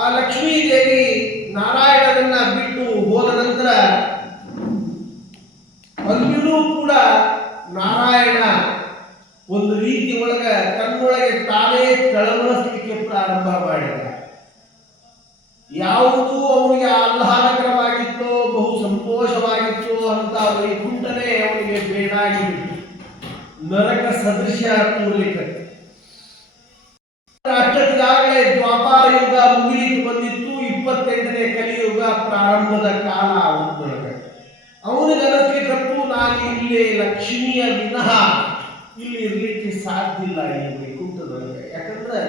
ಆ ಲಕ್ಷ್ಮೀದೇವಿ ನಾರಾಯಣನನ್ನ ಬಿಟ್ಟು ಹೋದ ನಂತರ ಅಲ್ಲಿಯೂ ಕೂಡ ನಾರಾಯಣ ಒಂದು ರೀತಿ ತನ್ನೊಳಗೆ ತಾನೇ ತಳಮಳಿಸಲಿಕ್ಕೆ ಪ್ರಾರಂಭ ಮಾಡಿದ. ಯಾವುದು ಅವನಿಗೆ ಆಹ್ಲಾದಕರವಾಗಿತ್ತೋ, ಬಹು ಸಂತೋಷವಾಗಿತ್ತೋ ಅಂತ ವೈಕುಂಠನೇ ಅವನಿಗೆ ಬೇಡಾಗಿಬಿಟ್ಟು ನರಕ ಸದೃಶ ತೋರ್ಲಿಕ್ಕೆ. ಅಷ್ಟೊತ್ತಿಗಾಗಲೇ ದ್ವಾಪಾರ ಯುಗ ಮುಗಿಲಿಕ್ಕೆ ಬಂದಿತ್ತು. 28ನೇ ಕಲಿಯುಗ ಪ್ರಾರಂಭದ ಕಾಲ ಅವನೊಳಗೆ. ಅವನಿಗೆ ಅನಿಸ್ಲಿಕ್ಕಂತೂ ನಾನು ಇಲ್ಲಿ ಲಕ್ಷ್ಮಿಯ ವಿನಃ ಇಲ್ಲಿ ಇರ್ಲಿಕ್ಕೆ ಸಾಧ್ಯ ಇಲ್ಲ ಈ ವೈಕುಂಠದೊಳಗೆ. ಯಾಕಂದ್ರೆ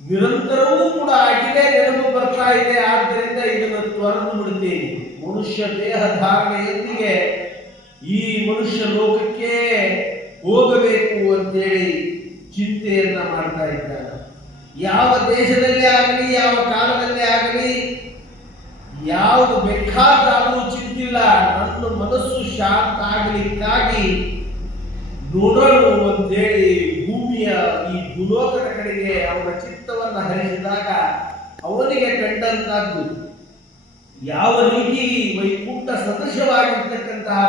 ನಿರಂತರವೂ ಕೂಡ ಆಕೆಗೆ ನೆನಪು ಬರ್ತಾ ಇದೆ. ಆದ್ದರಿಂದ ಇದನ್ನು ತೊರೆದು ಬಿಡ್ತೇನೆ. ಮನುಷ್ಯ ದೇಹ ಧಾರಣೆಯೊಂದಿಗೆ ಈ ಮನುಷ್ಯ ಲೋಕಕ್ಕೆ ಹೋಗಬೇಕು ಅಂತೇಳಿ ಚಿಂತೆಯನ್ನ ಮಾಡ್ತಾ ಇದ್ದಾನೆ. ಯಾವ ದೇಶದಲ್ಲಿ ಆಗಲಿ, ಯಾವ ಕಾಲದಲ್ಲಿ ಆಗಲಿ, ಯಾವುದು ಬೇಕಾದರೂ ಚಿಂತಿಲ್ಲ. ನನ್ನ ಮನಸ್ಸು ಶಾಂತ ಆಗಲಿಕ್ಕಾಗಿ ನೋಡೋಣ ಅಂತೇಳಿ ಭೂಮಿಯ ಈ ಭೂಲೋಕದ ಕಡೆಗೆ ಅವನ ಚಿತ್ತವನ್ನು ಹರಿಸಿದಾಗ ಅವನಿಗೆ ಕಂಡಂತದ್ದು ಯಾವ ರೀತಿ ವೈಕುಂಠ ಸದೃಶವಾಗಿರ್ತಕ್ಕಂತಹ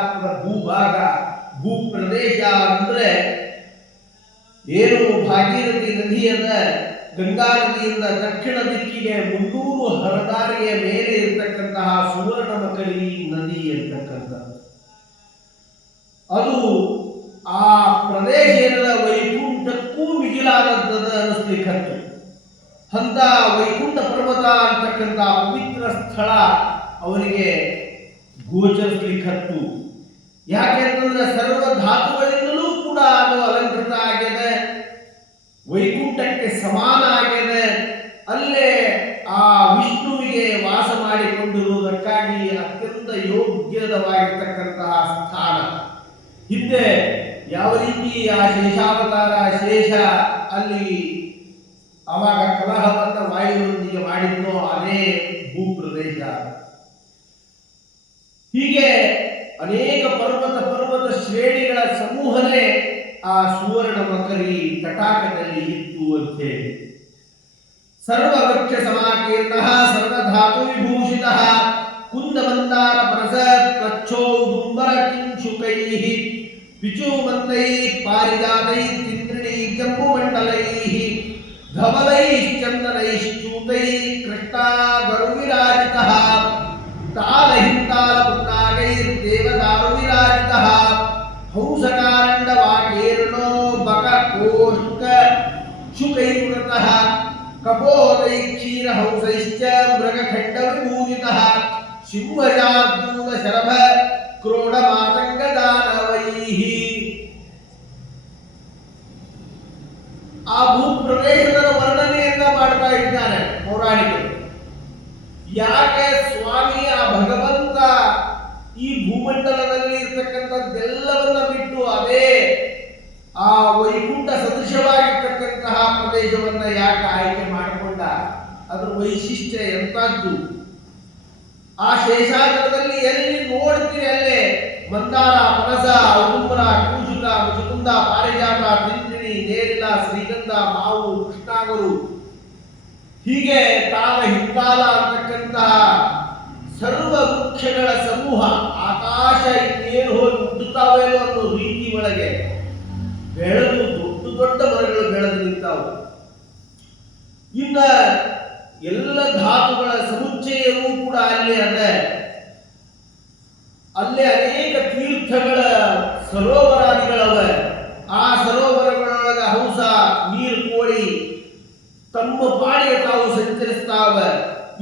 ಭೂಭಾಗ, ಭೂಪ್ರದೇಶ ಅಂದ್ರೆ ಏನು ಭಾಗೀರಥಿ ನದಿಯನ್ನ ಗಂಗಾ ನದಿಯಿಂದ ದಕ್ಷಿಣ ದಿಕ್ಕಿಗೆ 300 ಹರದಾರಿಯ ಮೇಲೆ ಇರತಕ್ಕಂತಹ ಸುವರ್ಣಮಕರಿ ನದಿ ಇರ್ತಕ್ಕಂಥದ್ದು. ಅದು ಆ ಪ್ರದೇಶದ ವೈಕುಂಠಕ್ಕೂ ಮಿಗಿಲಾದದ್ದದ ಅನಿಸ್ಲಿಕ್ಕಂತು. ಅಂತ ವೈಕುಂಠ ಪರ್ವತ ಅಂತಕ್ಕಂಥ ಪವಿತ್ರ ಸ್ಥಳ ಅವನಿಗೆ ಗೋಚರಿಸಲಿಕ್ಕತ್ತು. ಯಾಕೆಂತಂದ್ರೆ ಸರ್ವ ಧಾತುಗಳಿಂದಲೂ ಕೂಡ ಅದು ಅಲಂಕೃತ ಆಗಿದೆ, ವೈಕುಂಠಕ್ಕೆ ಸಮಾನ ಆಗಿದೆ. ಅಲ್ಲೇ ಆ ವಿಷ್ಣುವಿಗೆ ವಾಸ ಮಾಡಿಕೊಂಡಿರುವುದಕ್ಕಾಗಿ ಅತ್ಯಂತ ಯೋಗ್ಯವಾಗಿರ್ತಕ್ಕಂತಹ ಸ್ಥಾನ. ಹಿಂದೆ ಯಾವ ರೀತಿ ಆ ಶೇಷಾವತಾರ ಶೇಷ ಅಲ್ಲಿ ಅವಾಗ ಕಲಹವನ್ನ ವಾಯುವಿನೊಂದಿಗೆ ಮಾಡಿದ್ನೋ ಅದೇ ಭೂಪ್ರದೇಶ. ಹೀಗೆ ಅನೇಕ ಪರ್ವತ ಶ್ರೇಣಿಗಳ ಸಮೂಹನೇ ಆ ಸುವರ್ಣ ಮಕರಿ ತಟಾಕದಲ್ಲಿ ಇತ್ತು ಅಂತ ಹೇಳಿ. ಸರ್ವವೃಕ್ಷ ಸಮಾಕೀರ್ಣ ಸರ್ವಧಾತು ವಿಭೂಷಿತ ಕುಂದಮಂದಾರ ಪರಸ ಪ್ರಚ್ಛೋದುಂಬರ ಕಿಂಶುಕೈ ವಿಚೂಮಂತೈ ಪಾರಿಜಾತೈ ತಿಂದ್ರಿಣಿ ಜಂಬುಮಂಡಲೈ ಧವಲೈಶ್ಚಂದನೈಶ್ಚೂತೈ ಕೃಷ್ಣಾಗರುವಿರಾಜಿತಃ ತಾಲಹಿಂತಾಲಪುನ್ನಾಗೈರ್ದೇವದಾರುವಿರಾಜಿತಃ ಹಂಸಕಾರಂಡವಾಕೀರ್ಣೋ ಬಕಕೋಷ್ಕ ಶುಕೈರ್ವೃತಃ ಕಪೋದೈ ಕ್ಷೀರಹಂಸೈಶ್ಚ ಮೃಗಖಂಡವಿಭೂಷಿತಃ ಸಿಂಹಜಾರ್ದೂಲ ಶರಭ ಕ್ರೋಢಮಾತಂಗದಾನವೈಃ. ಆ ಭೂಪ್ರದೇಶದ ವರ್ಣನೆಯನ್ನ ಮಾಡ್ತಾ ಇದ್ದಾನೆ ಪೌರಾಣಿಕರು. ಯಾಕೆ ಸ್ವಾಮಿ ಆ ಭಗವಂತ ಈ ಭೂಮಂಡಲದಲ್ಲಿ ಇರ್ತಕ್ಕಂಥದ್ದೆಲ್ಲವನ್ನ ಬಿಟ್ಟು ಅದೇ ಆ ವೈಕುಂಠ ಸದೃಶವಾಗಿರ್ತಕ್ಕಂತಹ ಪ್ರದೇಶವನ್ನ ಯಾಕೆ ಆಯ್ಕೆ ಮಾಡಿಕೊಂಡ? ಅದರ ವೈಶಿಷ್ಟ್ಯ ಎಂತದ್ದು? ಆ ಶೇಷಾಚಲದಲ್ಲಿ ಎಲ್ಲಿ ನೋಡ್ತೀರಿ ಅಲ್ಲೇ ಮಂದಾರ, ಪನಸ, ಔದುಂಬರ, ಕೂಸುಕ, ಮುಚುಕುಂದ, ಪಾರಿಜಾತ, ತಿಂದ್ರಿಣಿ, ನೇರಿಲ, ಶ್ರೀಗಂಧ, ಮಾವು, ಕೃಷ್ಣಾಗರು, ಹೀಗೆ ತಾಳ ಹಿಂತಾಲ ಅಂತಕ್ಕಂತಹ ಸರ್ವ ವೃಕ್ಷಗಳ ಸಮೂಹ. ಆಕಾಶ ಇನ್ನೇನು ಹೋಗಿ ಮುಟ್ಟುತ್ತಾವೇನೋ ಅನ್ನೋ ರೀತಿ ಒಳಗೆ ಬೆಳೆದು ದೊಡ್ಡ ಮರಗಳು ಬೆಳೆದು ನಿಂತಾವು. ಇನ್ನ ಎಲ್ಲ ಧಾತುಗಳ ಸಮುಚ್ಚಯವೂ ಕೂಡ ಅಲ್ಲಿ ಅದೇ. ಅಲ್ಲೇ ಅನೇಕ ತೀರ್ಥಗಳ ಸರೋವರಾದಿಗಳವ. ಆ ಸರೋವರಗಳೊಳಗೆ ಹಂಸ, ನೀರು ಕೋಳಿ ತಮ್ಮ ಪಾಡಿಗೆ ತಾವು ಸಂಚರಿಸ್ತಾವ.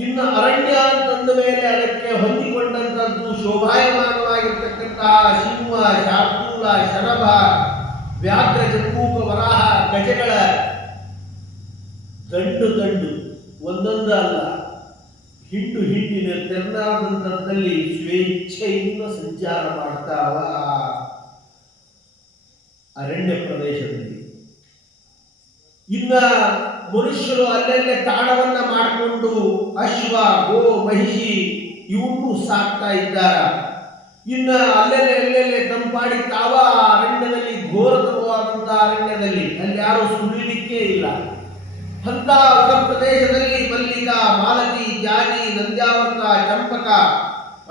ಇನ್ನು ಅರಣ್ಯ ಅಂತಂದ ಮೇಲೆ ಅದಕ್ಕೆ ಹೊಂದಿಕೊಂಡಂತದ್ದು ಶೋಭಾಯಮಾನವಾಗಿರ್ತಕ್ಕಂತಹ ಸಿಂಹ, ಶಾರ್ದೂಲ, ಶರಭ, ವ್ಯಾಘ್ರ, ಜಂಬೂಕ, ವರಾಹ, ಗಜಗಳ ದಂಡು ಒಂದೊಂದು ಅಲ್ಲ, ಹಿಂಡಿನ ತೆರನಾದಂಥದ್ದಲ್ಲಿ ಸ್ವೇಚ್ಛೆಯಿಂದ ಸಂಚಾರ ಮಾಡ್ತಾವ ಅರಣ್ಯ ಪ್ರದೇಶದಲ್ಲಿ. ಇನ್ನ ಮನುಷ್ಯರು ಅಲ್ಲೆಲ್ಲೇ ತಾಣವನ್ನ ಮಾಡಿಕೊಂಡು ಅಶ್ವ, ಗೋ, ಮಹಿಷಿ ಇವನ್ನೂ ಸಾಕ್ತಾ ಇದ್ದಾರ. ಇನ್ನ ಎಲ್ಲೆಲ್ಲೇ ತಂಪಾಡಿ ತಾವ ಅರಣ್ಯದಲ್ಲಿ, ಘೋರತರವಾದಂತಹ ಅರಣ್ಯದಲ್ಲಿ ಅಲ್ಲಿ ಯಾರು ಸುಳಿಲಿಕ್ಕೆ ಇಲ್ಲ. ಅಂತ ಹೊರ ಪ್ರದೇಶದಲ್ಲಿ ಮಲ್ಲಿಕ, ನಂದ್ಯಾವರ್ತ, ಚಂಪಕ,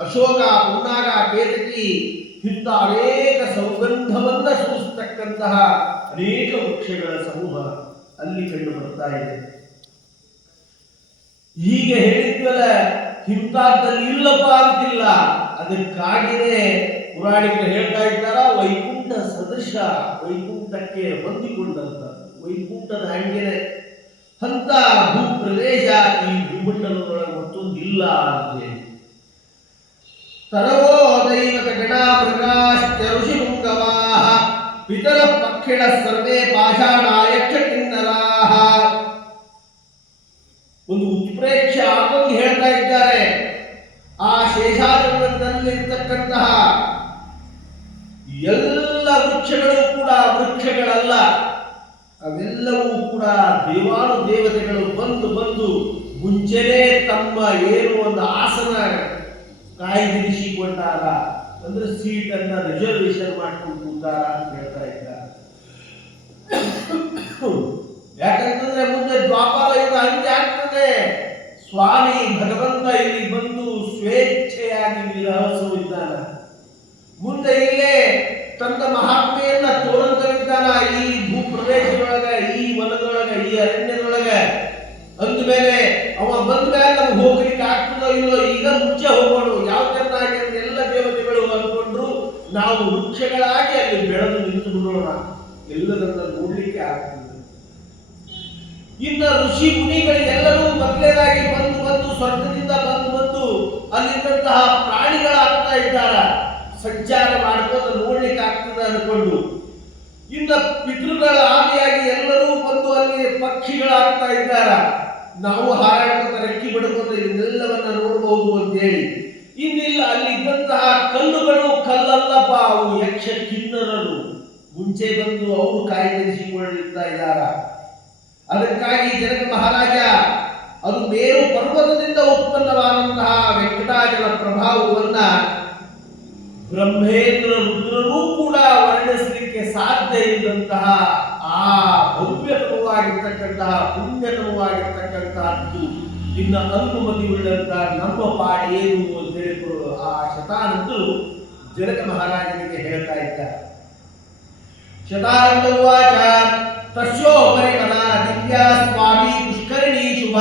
ಅಶೋಕ, ಪುನ್ನಾಗ, ಕೇತಕಿ ಇಂಥ ಅನೇಕ ಸೌಗಂಧವನ್ನ ಸೂಚಿಸ್ತಕ್ಕಂತಹ ಅನೇಕ ವೃಕ್ಷಗಳ ಸಮೂಹ ಅಲ್ಲಿ ಕಂಡು ಬರ್ತಾ ಇದೆ. ಹೀಗೆ ಹೇಳಿದ್ವಲ್ಲ, ಇಂಥದ್ದಲ್ಲಿ ಇಲ್ಲಪ್ಪ ಅಂತಿಲ್ಲ. ಅದಕ್ಕಾಗಿಯೇ ಪುರಾಣಿಕರು ಹೇಳ್ತಾ ಇದ್ದಾರ, ವೈಕುಂಠ ಸದೃಶ, ವೈಕುಂಠಕ್ಕೆ ಹೊಂದಿಕೊಂಡಂತ, ವೈಕುಂಠದ ಹಂಗೆನೆ ಅಂತ ಭೂಪ್ರದೇಶ ಈ ಭೂಮಂಡಲದೊಳಗೆ ಮತ್ತೊಂದಿಲ್ಲ ಅಂತೇಳಿ. ತರವೋ ದೈವತ ಗಣ ಮೃಗಾಶ್ಚ ಋಷಿ ಪುಂಗವಾಹ ಪಿತರ ಪಕ್ಷಿಣ ಸರ್ವೇ ಪಾಷಾಣ ಯಕ್ಷ ಕಿನ್ನರಾಹ. ಒಂದು ಉತ್ಪ್ರೇಕ್ಷ ಆಗಿ ಹೇಳ್ತಾ ಇದ್ದಾರೆ. ಆ ಶೇಷಾದ್ರಿಯಲ್ಲಿರ್ತಕ್ಕಂತಹ ಎಲ್ಲ ವೃಕ್ಷಗಳು ಕೂಡ ವೃಕ್ಷಗಳಲ್ಲ, ಅವೆಲ್ಲವೂ ಕೂಡ ದೇವಾನು ದೇವತೆಗಳು ಬಂದು ಬಂದು ಮುಂಚೆನೇ ತಮ್ಮ ಏನು ಒಂದು ಆಸನ ಕಾಯ್ದಿರಿಸಿಕೊಂಡಾರ, ಅಂದ್ರೆ ಸೀಟನ್ನ ರಿಸರ್ವೇಶನ್ ಮಾಡ್ಕೊಂಡು ಕೂತಾರ ಅಂತ ಹೇಳ್ತಾ ಇದ್ದಾರೆ. ಯಾಕಂತಂದ್ರೆ ಮುಂದೆ ದ್ವಾಪರ ಯುಗ ಅಂತ್ಯ ಆಗ್ತದೆ. ಸ್ವಾಮಿ ಭಗವಂತ ಇಲ್ಲಿ ಬಂದು ಸ್ವೇಚ್ಛೆಯಾಗಿ ವಿರಹಸವಿದ್ದಾನ. ಮುಂದೆ ಇಲ್ಲೇ ತನ್ನ ಮಹಾತ್ಮೆಯನ್ನ ತೋರಂತವಿದ್ದಾನ ಈ ಭೂಪ್ರದೇಶದೊಳಗ, ಈ ವನದೊಳಗ, ಈ ಅರಣ್ಯದೊಳಗ. ಅಂದ್ಮೇಲೆ ಅವ ಬಂದ ಮೇಲೆ ನಮ್ಗೆ ಹೋಗ್ಲಿಕ್ಕೆ ಆಗ್ತದೋ ಇಲ್ಲೋ, ಈಗ ಮುಂಚೆ ಹೋಗೋಣ, ಯಾವ ಚೆನ್ನಾಗಿ ಅಂತ ಎಲ್ಲ ದೇವತೆಗಳು ಅಂದ್ಕೊಂಡ್ರು. ನಾವು ವೃಕ್ಷಗಳಾಗಿ ಅಲ್ಲಿ ಬೆಳೆದು ನಿಂತು ಬಿಡೋಣ, ಎಲ್ಲದನ್ನ ನೋಡ್ಲಿಕ್ಕೆ ಆಗ್ತದೆ. ಇನ್ನು ಋಷಿ ಮುನಿಗಳಿಗೆಲ್ಲರೂ ಮೊದಲೇದಾಗಿ ಬಂದು ಬಂದು ಸ್ವರ್ಗದಿಂದ ಬಂದು ಅಲ್ಲಿದ್ದಂತಹ ಪ್ರಾಣಿಗಳಾಗ್ತಾ ಇದ್ದಾರ, ಸಂಚಾರ ಮಾಡ್ಕೊಂಡು ನೋಡ್ಲಿಕ್ಕೆ ಆಗ್ತದೆ ಅನ್ಕೊಂಡು. ಇನ್ನು ಪಿತೃಗಳ ಆದಿಯಾಗಿ ಎಲ್ಲರೂ ಬಂದು ಅಲ್ಲಿ ಪಕ್ಷಿಗಳಾಗ್ತಾ ಇದ್ದಾರ. ನಾವು ಹಾರಾಡ್ಕೊತ ರೆಕ್ಕಿ ಬಿಡ್ಕೊತ ಇದನ್ನೆಲ್ಲವನ್ನ ನೋಡಬಹುದು ಅಂತೇಳಿ. ಇನ್ನಿಲ್ಲ ಅಲ್ಲಿ ಇದ್ದಂತಹ ಕಲ್ಲುಗಳು ಕಲ್ಲಲ್ಲಪ್ಪ, ಅವು ಯಕ್ಷ ಕಿನ್ನರರು ಮುಂಚೆ ಬಂದು ಅವರು ಕಾಯ್ದಿರಿಸಿಕೊಳ್ಳುತ್ತಾ ಇದ್ದಾರ. ಅದಕ್ಕಾಗಿ ಜನಕ ಮಹಾರಾಜ ಅದು ಮೇರು ಪರ್ವತದಿಂದ ಉತ್ಪನ್ನವಾದಂತಹ ವೆಂಕಟಾಚಲ ಪ್ರಭಾವವನ್ನ ಬ್ರಹ್ಮೇಂದ್ರ ರುದ್ರರೂ ಕೂಡ ವರ್ಣಿಸಲಿಕ್ಕೆ ಸಾಧ್ಯ ಇದ್ದಂತಹ ಆ ಭವ್ಯತಮವಾಗಿರ್ತಕ್ಕಂತಹ ಪುಣ್ಯತಮವಾಗಿರ್ತಕ್ಕಂತಹದ್ದು ಇನ್ನ ಅನುಮತಿ ಉಳ್ಳಂತಹ ನಮ್ಮ ಪಾಡೇನು ಅಂತ ಹೇಳಿಕೊಂಡು ಆ ಶತಾನಂದರು ಜನಕ ಮಹಾರಾಜನಿಗೆ ಹೇಳ್ತಾ ಇದ್ದಾರೆ. ಶತಾನಂದ ಉವಾಚ ತಸ್ಯೋಪರಿಮಳ ದಿವ್ಯ ಸ್ವಾಮಿ ಪುಷ್ಕರಿಣಿ ಶುಭ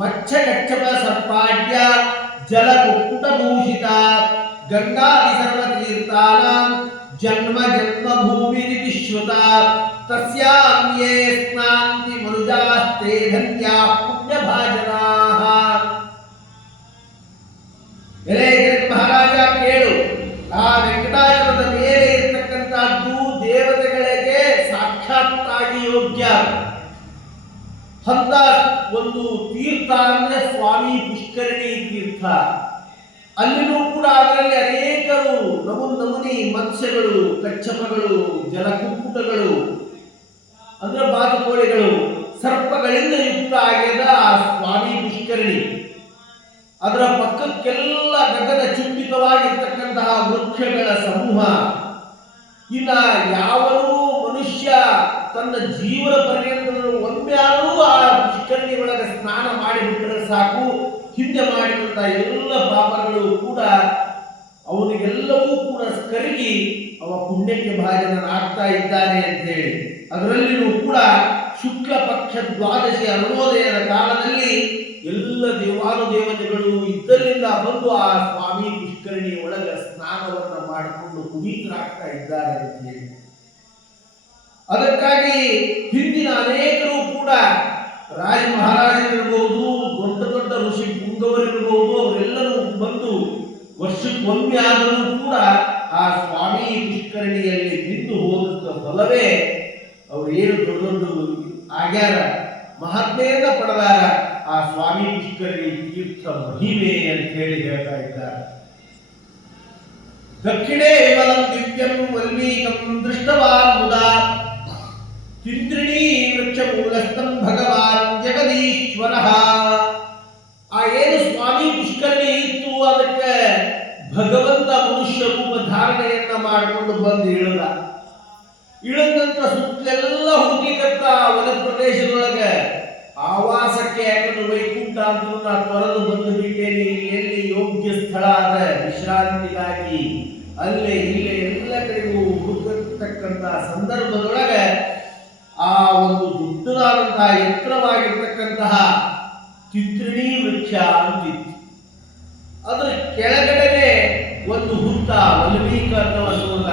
ಮಚ್ಚ ಕಚ್ಚಪ ಸರ್ಪಾಡ್ಯ ಜಲ ಕುಕ್ಕುಟಭೂಷಿತ ಗಂಗಾದಿ ಸರ್ವತೀರ್ಥಾನಾಂ ಜನ್ಮ ಜನ್ಮ ಭೂಮಿರಿತಿ ಶ್ರುತ ತಸ್ಯಾಮ್ಯೇ ಸ್ನಾಂತಿ ಮನುಜಾಸ್ತೆ ಧನ್ಯಾ ಪುಣ್ಯಭಾಜನಾಃ. ಎಲೆ ಜನಕ ಮಹಾರಾಜ ಕೇಳು, ಆ ವೆಂಕಟಾಚಲದ ಮೇಲೆ ಇರತಕ್ಕಂತಹದ್ದು ದೇವತೆಗಳಿಗೆ ಸಾಕ್ಷಾತ್ತಾಗಿ ಯೋಗ್ಯ ಅಂತ ಒಂದು ತೀರ್ಥ ಅಂದ್ರೆ ಸ್ವಾಮಿ ಪುಷ್ಕರಿಣಿ ತೀರ್ಥ. ಅಲ್ಲಿನೂ ಕೂಡ ಅದರಲ್ಲಿ ಅನೇಕರು ನಮೂನಿ ಮತ್ಸ್ಯಗಳು, ಕಚ್ಚಪಗಳು, ಜಲಕುಕ್ಕುಟಗಳು ಅಂದ್ರೆ ಬಾತುಕೋಳಿಗಳು, ಸರ್ಪಗಳಿಂದ ಯುಕ್ತ ಆಗ್ಯದ ಆ ಸ್ವಾಮಿ ಪುಷ್ಕರಿಣಿ. ಅದರ ಪಕ್ಕಕ್ಕೆಲ್ಲ ಗಗನ ಚುಂಬಿತವಾಗಿರ್ತಕ್ಕಂತಹ ವೃಕ್ಷಗಳ ಸಮೂಹ. ಇನ್ನ ಯಾವನೂ ಮನುಷ್ಯ ತನ್ನ ಜೀವನ ಪರ್ಯಂತ ಒಮ್ಮೆ ಆದರೂ ಆ ಪುಷ್ಕರಣಿ ಒಳಗೆ ಸ್ನಾನ ಮಾಡಿಬಿಟ್ರೆ ಸಾಕು, ಹಿಂದೆ ಮಾಡಿದಂತ ಎಲ್ಲ ಪಾಪಗಳು ಕೂಡ ಅವನಿಗೆಲ್ಲವೂ ಕೂಡ ಕರಗಿ ಅವ ಪುಣ್ಯಕ್ಕೆ ಭಾಜನನಾಗ್ತಾ ಇದ್ದಾನೆ ಅಂತ ಹೇಳಿ. ಅದರಲ್ಲಿಯೂ ಕೂಡ ಶುಕ್ಲ ಪಕ್ಷ ದ್ವಾದಶಿ ಅರುಣೋದಯದ ಕಾಲದಲ್ಲಿ ಎಲ್ಲ ದೇವಾನುದೇವತೆಗಳು ಇದ್ದಲ್ಲಿಂದ ಬಂದು ಆ ಸ್ವಾಮಿ ಪುಷ್ಕರಣಿ ಒಳಗೆ ಸ್ನಾನವನ್ನ ಮಾಡಿಕೊಂಡು ಪುನೀತರಾಗ್ತಾ ಇದ್ದಾರೆ ಅಂತ ಹೇಳಿ. ಅದಕ್ಕಾಗಿ ಹಿಂದಿನ ಅನೇಕರು ಕೂಡ ರಾಜ ಮಹಾರಾಜರಿರ್ಬಹುದು, ದೊಡ್ಡ ದೊಡ್ಡ ಋಷಿ ಪುಂಗವರಿರ್ಬಹುದು, ಅವರೆಲ್ಲರೂ ಬಂದು ವರ್ಷಕ್ಕೊಮ್ಮೆ ಆದರೂ ಕೂಡ ಆ ಸ್ವಾಮಿ ಪುಷ್ಕರಣಿಯಲ್ಲಿ ಬಿದ್ದು ಹೋದ ಫಲವೇ ಅವರು ಏನು ದೊಡ್ಡ ದೊಡ್ಡ ಆಗ್ಯಾರ, ಮಹಾತ್ಮೆಯನ್ನ ಪಡೆದಾರ. ಆ ಸ್ವಾಮಿ ಪುಷ್ಕರಣಿ ತೀರ್ಥ ಮಹಿಮೆ ಅಂತ ಹೇಳಿ ಹೇಳ್ತಾ ಇದ್ದಾರೆ. ದಕ್ಷಿಣೇ ವಿಮಲಂ ದಿವ್ಯಂ ವಲ್ಮೀಕಂ ದೃಷ್ಟವಾನ್ ಮುದಾ ಇಂದ್ರಿಣೀ ವೃಕ್ಷ ಮೂಲಸ್ಥಂ ಭಗವಾನ್ ಜಗದೀಶ್ವರಃ. ಆ ಏನು ಸ್ವಾಮಿ ಪುಷ್ಕರಣಿ ಇತ್ತು, ಅದಕ್ಕೆ ಭಗವಂತ ಮನುಷ್ಯ ರೂಪ ಧಾರಣೆಯನ್ನ ಮಾಡಿಕೊಂಡು ಬಂದು ಇಳಿದ ನಂತರ ಸುತ್ತಲೆಲ್ಲ ಹುಡುಕಿಕತ್ತ ವನ ಪ್ರದೇಶದೊಳಗೆ ಆವಾಸಕ್ಕೆ, ಯಾಕಂದ್ರೆ ವೈಕುಂಠ ಅಂತ ನಾ ತೊರೆದು ಬಂದು ಬಿಟ್ಟೇನೆ. ಎಲ್ಲಿ ಯೋಗ್ಯ ಸ್ಥಳ ಅದ ವಿಶ್ರಾಂತಿಗಾಗಿ ಅಲ್ಲೇ ಇಲ್ಲೇ ಎಲ್ಲ ಕಡೆಗೂ ಹುಡುಕತಕ್ಕಂತ ಸಂದರ್ಭದೊಳಗೆ ಆ ಒಂದು ದೊಡ್ಡದಾದಂತಹ ಎತ್ತರವಾಗಿರ್ತಕ್ಕಂತಹ ಚಿತ್ರಣಿ ವೃಕ್ಷ ಅಂತಿತ್ತು. ಅದರ ಕೆಳಗಡೆನೆ ಒಂದು ಹುತ್ತ ವಲ್ಮೀಕ ಅನ್ನುವಂತ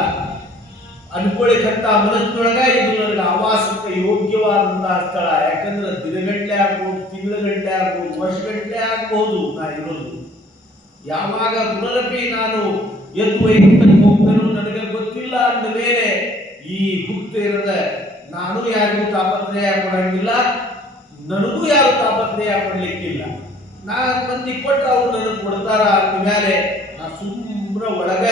ಅನ್ಕೊಳಿಕಂತ ಮನಸ್ಸಿನೊಳಗ ಇದು ನನಗೆ ಆವಾಸಕ್ಕೆ ಯೋಗ್ಯವಾದಂತಹ ಸ್ಥಳ. ಯಾಕಂದ್ರೆ ದಿನಗಟ್ಟಲೆ ಆಗ್ಬೋದು, ತಿಂಗಳಗಟ್ಟಲೆ ಆಗ್ಬೋದು, ವರ್ಷಗಟ್ಟಲೆ ಆಗ್ಬಹುದು ನಾ ಇರೋದು. ಯಾವಾಗ ಪುನರಪಿ ನಾನು ಎದ್ದು ವೈಕುಂಠಕ್ಕೆ ಹೋಗ್ತೇನೋ ನನಗೆ ಗೊತ್ತಿಲ್ಲ ಅಂದ ಮೇಲೆ ಈ ಹುತ್ತ ಇರದ ನಾನು ಯಾರಿಗೂ ತಾಪತ್ರಯ ಕೊಡಂಗಿಲ್ಲ, ನನಗೂ ಯಾರು ತಾಪತ್ರಯ ಕೊಡ್ಲಿಕ್ಕಿಲ್ಲ. ನಾನು ಮಂದಿ ಕೊಟ್ರೆ ಅವ್ರು ನನಗೆ ಕೊಡ್ತಾರ ಅಂದ ಮೇಲೆ ನಾ ಸುಮ್ಮನೆ ಒಳಗ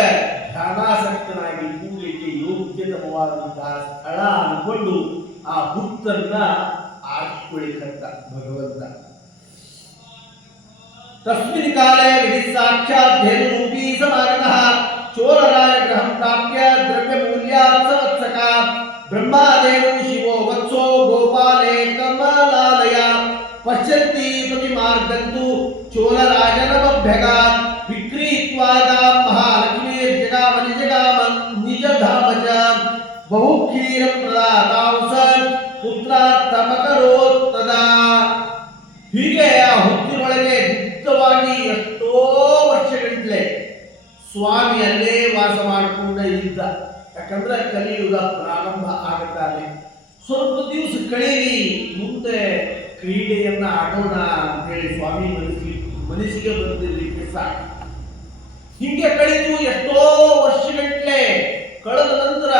ಧ್ಯಾನಾಸಕ್ತನಾಗಿ ಕೂಡಲಿಕ್ಕೆ ಯೋಗ್ಯತಮವಾದಂತಹ ಸ್ಥಳ ಅನ್ಕೊಂಡು ಆ ಹುತ್ತನ್ನ ಆರಿಸಿಕೊಳ್ಳಿಕಂತ ಭಗವಂತ. ತಸ್ಮಿನ್ ಕಾಲೇ ವಿಧಿ ಸಾಕ್ಷಾತ್ ಧೇನುರೂಪೀ ಸಮಾಗತಃ ಚೋರರಾಯ ಗೃಹಂ ಪ್ರಾಪ್ಯ ದ್ರವ್ಯ ಮೂಲ್ಯಾತ್ ಸಂವತ್ಸಕ ಬ್ರಹ್ಮದೇವೋ ಶಿವೋ ವತ್ಸೋ ಗೋಪಾಲೇ ಕಮಲಾಲಯ ಪಶ್ಯಂತಿ ಪ್ರತಿಮಾರ್ಗಂತು ಚೋರರಾಜನಮಭ್ಯಗಾತ್ ವಿಕ್ರೀತ್ವಾದಾಂ ಮಹಾಲಕ್ಷ್ಮೀರ್ಜಗಾಮನಿ ಜಗಾಮ ನಿಜಧಾಮ ಚ ಬಹುಕ್ಷೀರಂ ಪ್ರದಾತಾಂಸ ಪುತ್ರಾರ್ಥಮಕರೋತ್ ತದಾ. ಹೀಗೆ ಆ ಹುತ್ತಿನೊಳಗೆ ಗುಪ್ತವಾಗಿ ಎಷ್ಟೋ ವರ್ಷಗಟ್ಟಲೆ ಸ್ವಾಮಿ ಅಲ್ಲೇ ವಾಸ ಮಾಡಿಕೊಂಡ ಇದ್ದ. ಯಾಕಂದ್ರೆ ಕಲಿಯುಗ ಪ್ರಾರಂಭ ಆಗುತ್ತಾನೆ. ಸ್ವಲ್ಪ ದಿವಸ ಕಳೀರಿ, ಮುಂದೆ ಕ್ರೀಡೆಯನ್ನ ಆಡೋಣ ಅಂತೇಳಿ ಸ್ವಾಮಿ ಮನಸ್ಸಿಗೆ ಬಂದಿರಲಿಕ್ಕೆ ಸಾಕು. ಹಿಂಗೆ ಕಳೆದು ಎಷ್ಟೋ ವರ್ಷಗಟ್ಟಲೆ ಕಳೆದ ನಂತರ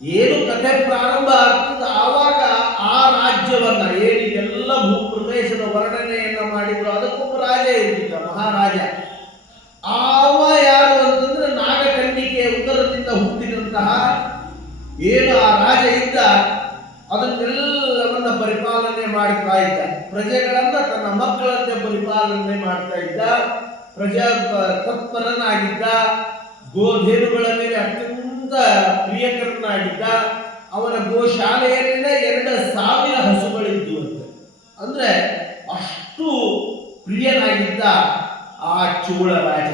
ಏನು ಕಥೆ ಪ್ರಾರಂಭ ಆಗ್ತದೆ, ಆವಾಗ ಆ ರಾಜ್ಯವನ್ನ ಏನಿದೆಲ್ಲ ಭೂಪ್ರದೇಶದ ವರ್ಣನೆಯನ್ನ ಮಾಡಿದ್ರು ಅದಕ್ಕೊಬ್ಬ ರಾಜ ಇರ್ತಿದ್ದ, ಮಹಾರಾಜ. ಆವ ಯಾರು ಅಂತಂದ್ರೆ ನಾಗಕನ್ನಿಕೆ ಉದರದಿಂದ ಹುಟ್ಟಿದಂತಹ ಏನು ಆ ರಾಜ ಇದ್ದ, ಅದನ್ನೆಲ್ಲವನ್ನ ಪರಿಪಾಲನೆ ಮಾಡ್ತಾ ಇದ್ದ. ಪ್ರಜೆಗಳನ್ನ ತನ್ನ ಮಕ್ಕಳಂತೆ ಪರಿಪಾಲನೆ ಮಾಡ್ತಾ ಇದ್ದ. ಪ್ರಜಾ ತತ್ಪರನಾಗಿದ್ದ. ಗೋಧೇನುಗಳ ಮೇಲೆ ಅತ್ಯಂತ ಪ್ರಿಯಕರನಾಗಿದ್ದ. ಅವನ ಗೋಶಾಲೆಯಲ್ಲಿನ 2,000 ಹಸುಗಳಿದ್ದು ಅಂತ. ಅಂದ್ರೆ ಅಷ್ಟು ಪ್ರಿಯನಾಗಿದ್ದ ಆ ಚೋಳ ರಾಜ.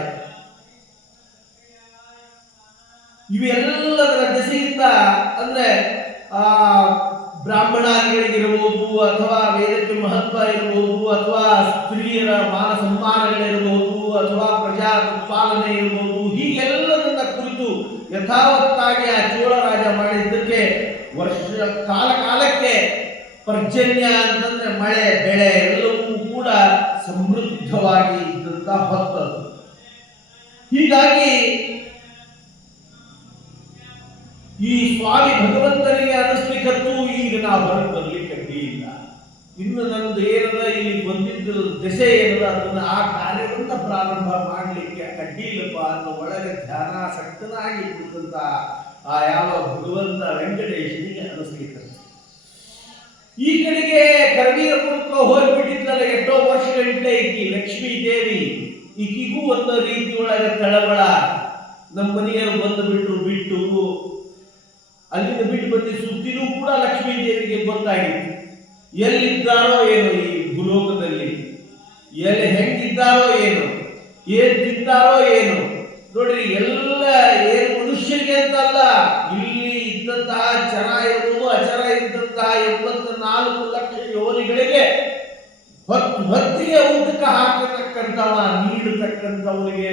ಇವೆಲ್ಲದರ ದೆಸೆಯಿಂದ ಅಂದ್ರೆ ಆ ಬ್ರಾಹ್ಮಣಾದಿಗಳಿಗಿರಬಹುದು, ಅಥವಾ ವೇದಕ್ಕೆ ಮಹತ್ವ ಇರಬಹುದು, ಅಥವಾ ಸ್ತ್ರೀಯರ ಮಾನ ಸಮ್ಮಾನಗಳಿರಬಹುದು, ಅಥವಾ ಪ್ರಜಾ ಪಾಲನೆ ಇರಬಹುದು, ಹೀಗೆಲ್ಲದನ್ನ ಕುರಿತು ಯಥಾವತ್ತಾಗಿ ಆ ಚೋಳ ರಾಜ ಮಾಡಿದ್ದಕ್ಕೆ ವರ್ಷ ಕಾಲಕ್ಕೆ ಪರ್ಜನ್ಯ ಅಂತಂದ್ರೆ ಮಳೆ ಬೆಳೆ ಎಲ್ಲವೂ ಕೂಡ ಸಮೃದ್ಧವಾಗಿ ಇದ್ದಂತ ಹೊತ್ತದು. ಹೀಗಾಗಿ ಈ ಸ್ವಾಮಿ ಭಗವಂತನಿಗೆ ಅನಿಸ್ಲಿಕ್ಕಂತೂ ಈಗ ನಾವು ಹೊರಗೆ ಬರ್ಲಿಕ್ಕೆ ಅಡ್ಡಿ ಇಲ್ಲ. ಇನ್ನು ನಂದು ಏನದ ಇಲ್ಲಿ ಬಂದಿದ್ದ ದೆಸೆ ಏನದ ಅದನ್ನ ಆ ಕಾರ್ಯವನ್ನ ಪ್ರಾರಂಭ ಮಾಡಲಿಕ್ಕೆ ಅಡ್ಡಿ ಇಲ್ಲಪ್ಪ ಅನ್ನೋ ಒಳಗೆ ಧ್ಯಾನಾಸಕ್ತನಾಗಿ ಕುಳಿತಂತ ಆ ಯಾವ ಭಗವಂತ ವೆಂಕಟೇಶನಿಗೆ ಅನಿಸ್ಲಿಕ್ಕೆ. ಈ ಕಡೆಗೆ ಕರವೀರಪುರಕ್ಕೆ ಹೋಗ್ಬಿಟ್ಟಿದ್ದಲ್ಲ ಎಷ್ಟೋ ವರ್ಷಗಳಿಂದ ಈಕಿ ಲಕ್ಷ್ಮೀ ದೇವಿ, ಈಕಿಗೂ ಒಂದು ರೀತಿಯೊಳಗೆ ತಳಬಳ. ನಮ್ಮ ಮನೆಯವರು ಬಂದು ಬಿಟ್ಟು ಅಲ್ಲಿಂದ ಬಿಟ್ಟು ಬಂದ ಸುದ್ದಿನೂ ಕೂಡ ಲಕ್ಷ್ಮೀ ದೇವಿಗೆ ಗೊತ್ತಾಗಿತ್ತು. ಎಲ್ಲಿದ್ದಾರೋ ಏನೋ ಈ ಭೂಲೋಕದಲ್ಲಿ, ಎಲ್ಲಿ ಹೆಂಗಿದ್ದಾರೋ ಏನೋ, ಏನ್ ತಿಂತಾರೋ ಏನೋ. ನೋಡ್ರಿ, ಎಲ್ಲ ಏನು ಮನುಷ್ಯರಿಗೆ ಅಂತಲ್ಲ, ಇಲ್ಲಿ ಇದ್ದಂತಹ ಚರ ಇರುವುದು ಅಚರ ಇದ್ದಂತಹ 84 ಲಕ್ಷ ಯೋನಿಗಳಿಗೆ ಹೊತ್ತಿಗೆ ಊಟಕ್ಕೆ ಹಾಕತಕ್ಕಂಥವ, ನೀಡತಕ್ಕಂಥವನಿಗೆ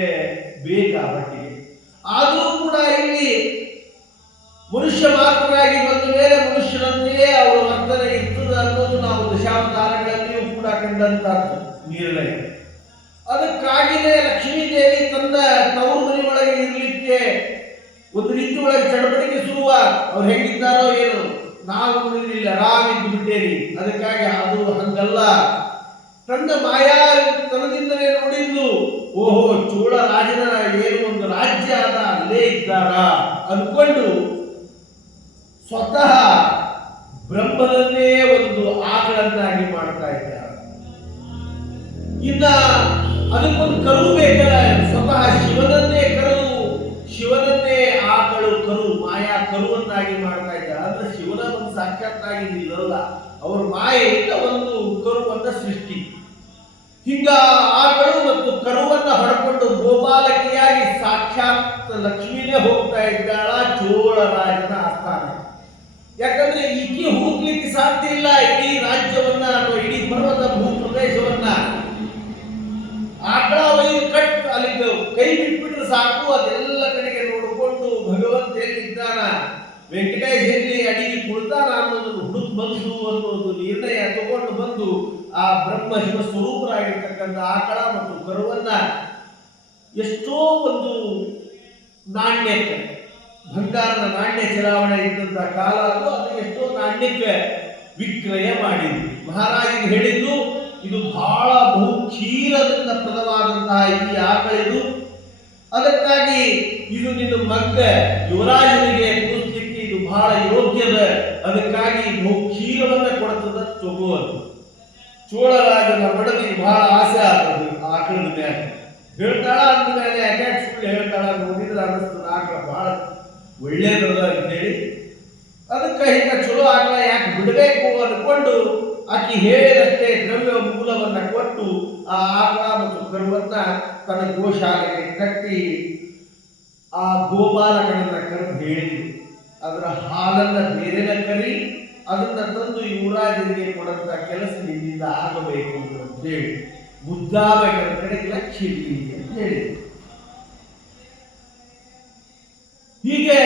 ಬೇಕಾ ಹೊಟ್ಟಿಗೆ. ಆದರೂ ಕೂಡ ಇಲ್ಲಿ ಮನುಷ್ಯ ಮಾತ್ರವಾಗಿ ಬಂದ ಮೇಲೆ ಮನುಷ್ಯರಂತೆಯೇ ಅವರ ವರ್ತನೆ ಇರ್ತದೆ ಅನ್ನೋದು ನಾವು ದಶಾವತಾರಗಳಲ್ಲಿಯೂ ಕೂಡ ಕಂಡಂತಹದ್ದು ನಿರ್ಣಯ. ಅದಕ್ಕಾಗಿಯೇ ಲಕ್ಷ್ಮೀ ದೇವಿ ತನ್ನ ತವರು ಮನೆ ಒಳಗೆ ಇರಲಿಕ್ಕೆ ಒಂದು ರೀತಿ ಒಳಗೆ ಚಡಪಡಿಕೆ ಶುರುವ. ಅವ್ರು ಹೆಂಗಿದ್ದಾರೋ ಏನು, ನಾವು ಉಳಿದಿಲ್ಲ, ಆರಾಮಿದ್ದು ಬಿಟ್ಟೇರಿ. ಅದಕ್ಕಾಗಿ ಅದು ಹಂಗಲ್ಲ, ತನ್ನ ಮಾಯಾತನದಿಂದಲೇ ನೋಡಿದ್ದು. ಓಹೋ, ಚೋಳ ರಾಜನ ಏನು ಒಂದು ರಾಜ್ಯ ಅದ, ಅಲ್ಲೇ ಇದ್ದಾರ ಅನ್ಕೊಂಡು ಸ್ವತಃ ಬ್ರಹ್ಮನನ್ನೇ ಒಂದು ಆಕಳನ್ನಾಗಿ ಮಾಡ್ತಾ ಇದ್ದಾರೆ. ಇನ್ನ ಅದಕ್ಕೊಂದು ಕರು ಬೇಕಲ್ಲ, ಸ್ವತಃ ಶಿವನನ್ನೇ ಕರು, ಶಿವನನ್ನೇ ಆಕಳು ಕರು, ಮಾಯಾ ಕರುವನ್ನಾಗಿ ಮಾಡ್ತಾ ಇದ್ದಾರೆ. ಅಂದ್ರೆ ಶಿವನ ಒಂದು ಸಾಕ್ಷಾತ್ತಾಗಿ ನಿಲ್ಲಲ್ಲ, ಅವರ ಮಾಯೆಯಿಂದ ಒಂದು ಕರುವನ್ನ ಸೃಷ್ಟಿ. ಹಿಂಗ ಆಗಳು ಮತ್ತು ಕರುವನ್ನ ಹೊಡ್ಕೊಂಡು ಗೋಪಾಲಕಿಯಾಗಿ ಸಾಕ್ಷಾತ್ ಲಕ್ಷ್ಮೀನೇ ಹೋಗ್ತಾ ಇದ್ದಾಳ ಚೋಳ ರಾಜನ ಆಸ್ಥಾನ. ಯಾಕಂದ್ರೆ ಈಕೆ ಹುಡುಕ್ಲಿಕ್ಕೆ ಸಾಧ್ಯ ಇಲ್ಲ ಇಡೀ ರಾಜ್ಯವನ್ನ ಅಥವಾ ಇಡೀ ಪರ್ವತ ಭೂ ಪ್ರದೇಶವನ್ನ. ಆಕಳ ಒಯ್ದು ಕಟ್ ಅಲ್ಲಿ ಕೈ ಬಿಟ್ಬಿಟ್ರೆ ಸಾಕು, ಅದೆಲ್ಲ ಕಡೆಗೆ ನೋಡಿಕೊಂಡು ಭಗವಂತ ಎಲ್ಲಿದ್ದಾನ, ವೆಂಕಟೇಶ್ ಎಲ್ಲಿ ಅಡಿಗೆ ಕುಳಿತಾನ ಅನ್ನೋದನ್ನು ಹುಡುಕ್ ಬಂದು ಅನ್ನೋದು ನಿರ್ಣಯ ತಗೊಂಡು ಬಂದು ಆ ಬ್ರಹ್ಮ ಶಿವ ಸ್ವರೂಪರಾಗಿರ್ತಕ್ಕಂಥ ಆಕಳ ಮತ್ತು ಕರುವನ್ನ ಎಷ್ಟೋ ಒಂದು ನಾಣ್ಯಕ್ಕೆ, ಬಂಗಾರದ ನಾಣ್ಯ ಚಲಾವಣೆ ಇದ್ದಂತ ಕಾಲ ಅದು, ಅದು ಎಷ್ಟೋ ನಾಣ್ಯಕ್ಕೆ ವಿಕ್ರಯ ಮಾಡಿದ್ರು. ಮಹಾರಾಜಿಗೆ ಹೇಳಿದ್ದು ಇದು ಬಹಳ ಬಹು ಕ್ಷೀರದಿಂದ ಪ್ರದವಾದಂತಹ ಈ ಆಕಳಿದು, ಅದಕ್ಕಾಗಿ ಇದು ನಿನ್ನ ಮಗ್ಗ ಯುವರಾಜನಿಗೆ ಕೂರಿಸಲಿಕ್ಕೆ ಇದು ಬಹಳ ಯೋಗ್ಯದ, ಅದಕ್ಕಾಗಿ ಬಹು ಕ್ಷೀರವನ್ನ ಕೊಡ್ತದ ತಗೋದು. ಚೋಳರಾಜನ ಮಡದಿ ಬಹಳ ಆಸೆ ಆಗ್ತದೆ ಆಕಳದ ಮೇಲೆ. ಹೇಳ್ತಾಳ ಅಂದ್ಮೇಲೆ ಯಾಕೆ ಸುಳ್ಳು ಹೇಳ್ತಾಳ ನೋಡಿದ್ರೆ ಅನ್ನಿಸ್ತದ ಆಕಳ ಬಹಳ ಒಳ್ಳೇದದ ಅಂತೇಳಿ. ಅದಕ್ಕೆ ಹಿಂಗ ಚಲೋ ಆಕಳ ಯಾಕೆ ಬಿಡಬೇಕು ಅಂದ್ಕೊಂಡು ಆಕಿ ಹೇಳಿದಷ್ಟೇ ದ್ರವ್ಯ ಮೂಲವನ್ನ ಕೊಟ್ಟು ಆ ಆಕಳ ಮತ್ತು ಕರುವನ್ನ ತನ್ನ ಗೋಶಾಲೆಗೆ ಕಟ್ಟಿ ಆ ಗೋಪಾಲಕನನ್ನ ಕರೆದು ಹೇಳಿದ್ರು, ಅದರ ಹಾಲನ್ನ ಬೇರೆನ ಕರಿ, ಅದನ್ನ ತಂದು ಯುವರಾಜನಿಗೆ ಕೊಡಂತ ಕೆಲಸ ನಿನ್ನಿಂದ ಆಗಬೇಕು ಅಂತ ಹೇಳಿ ಮುದ್ದಾಬೇಕರ ಕಡೆಗೆ ಲಕ್ಷ್ಯ ಇರಲಿ ಅಂತ ಹೇಳಿದ್ರು. ಹೀಗೆ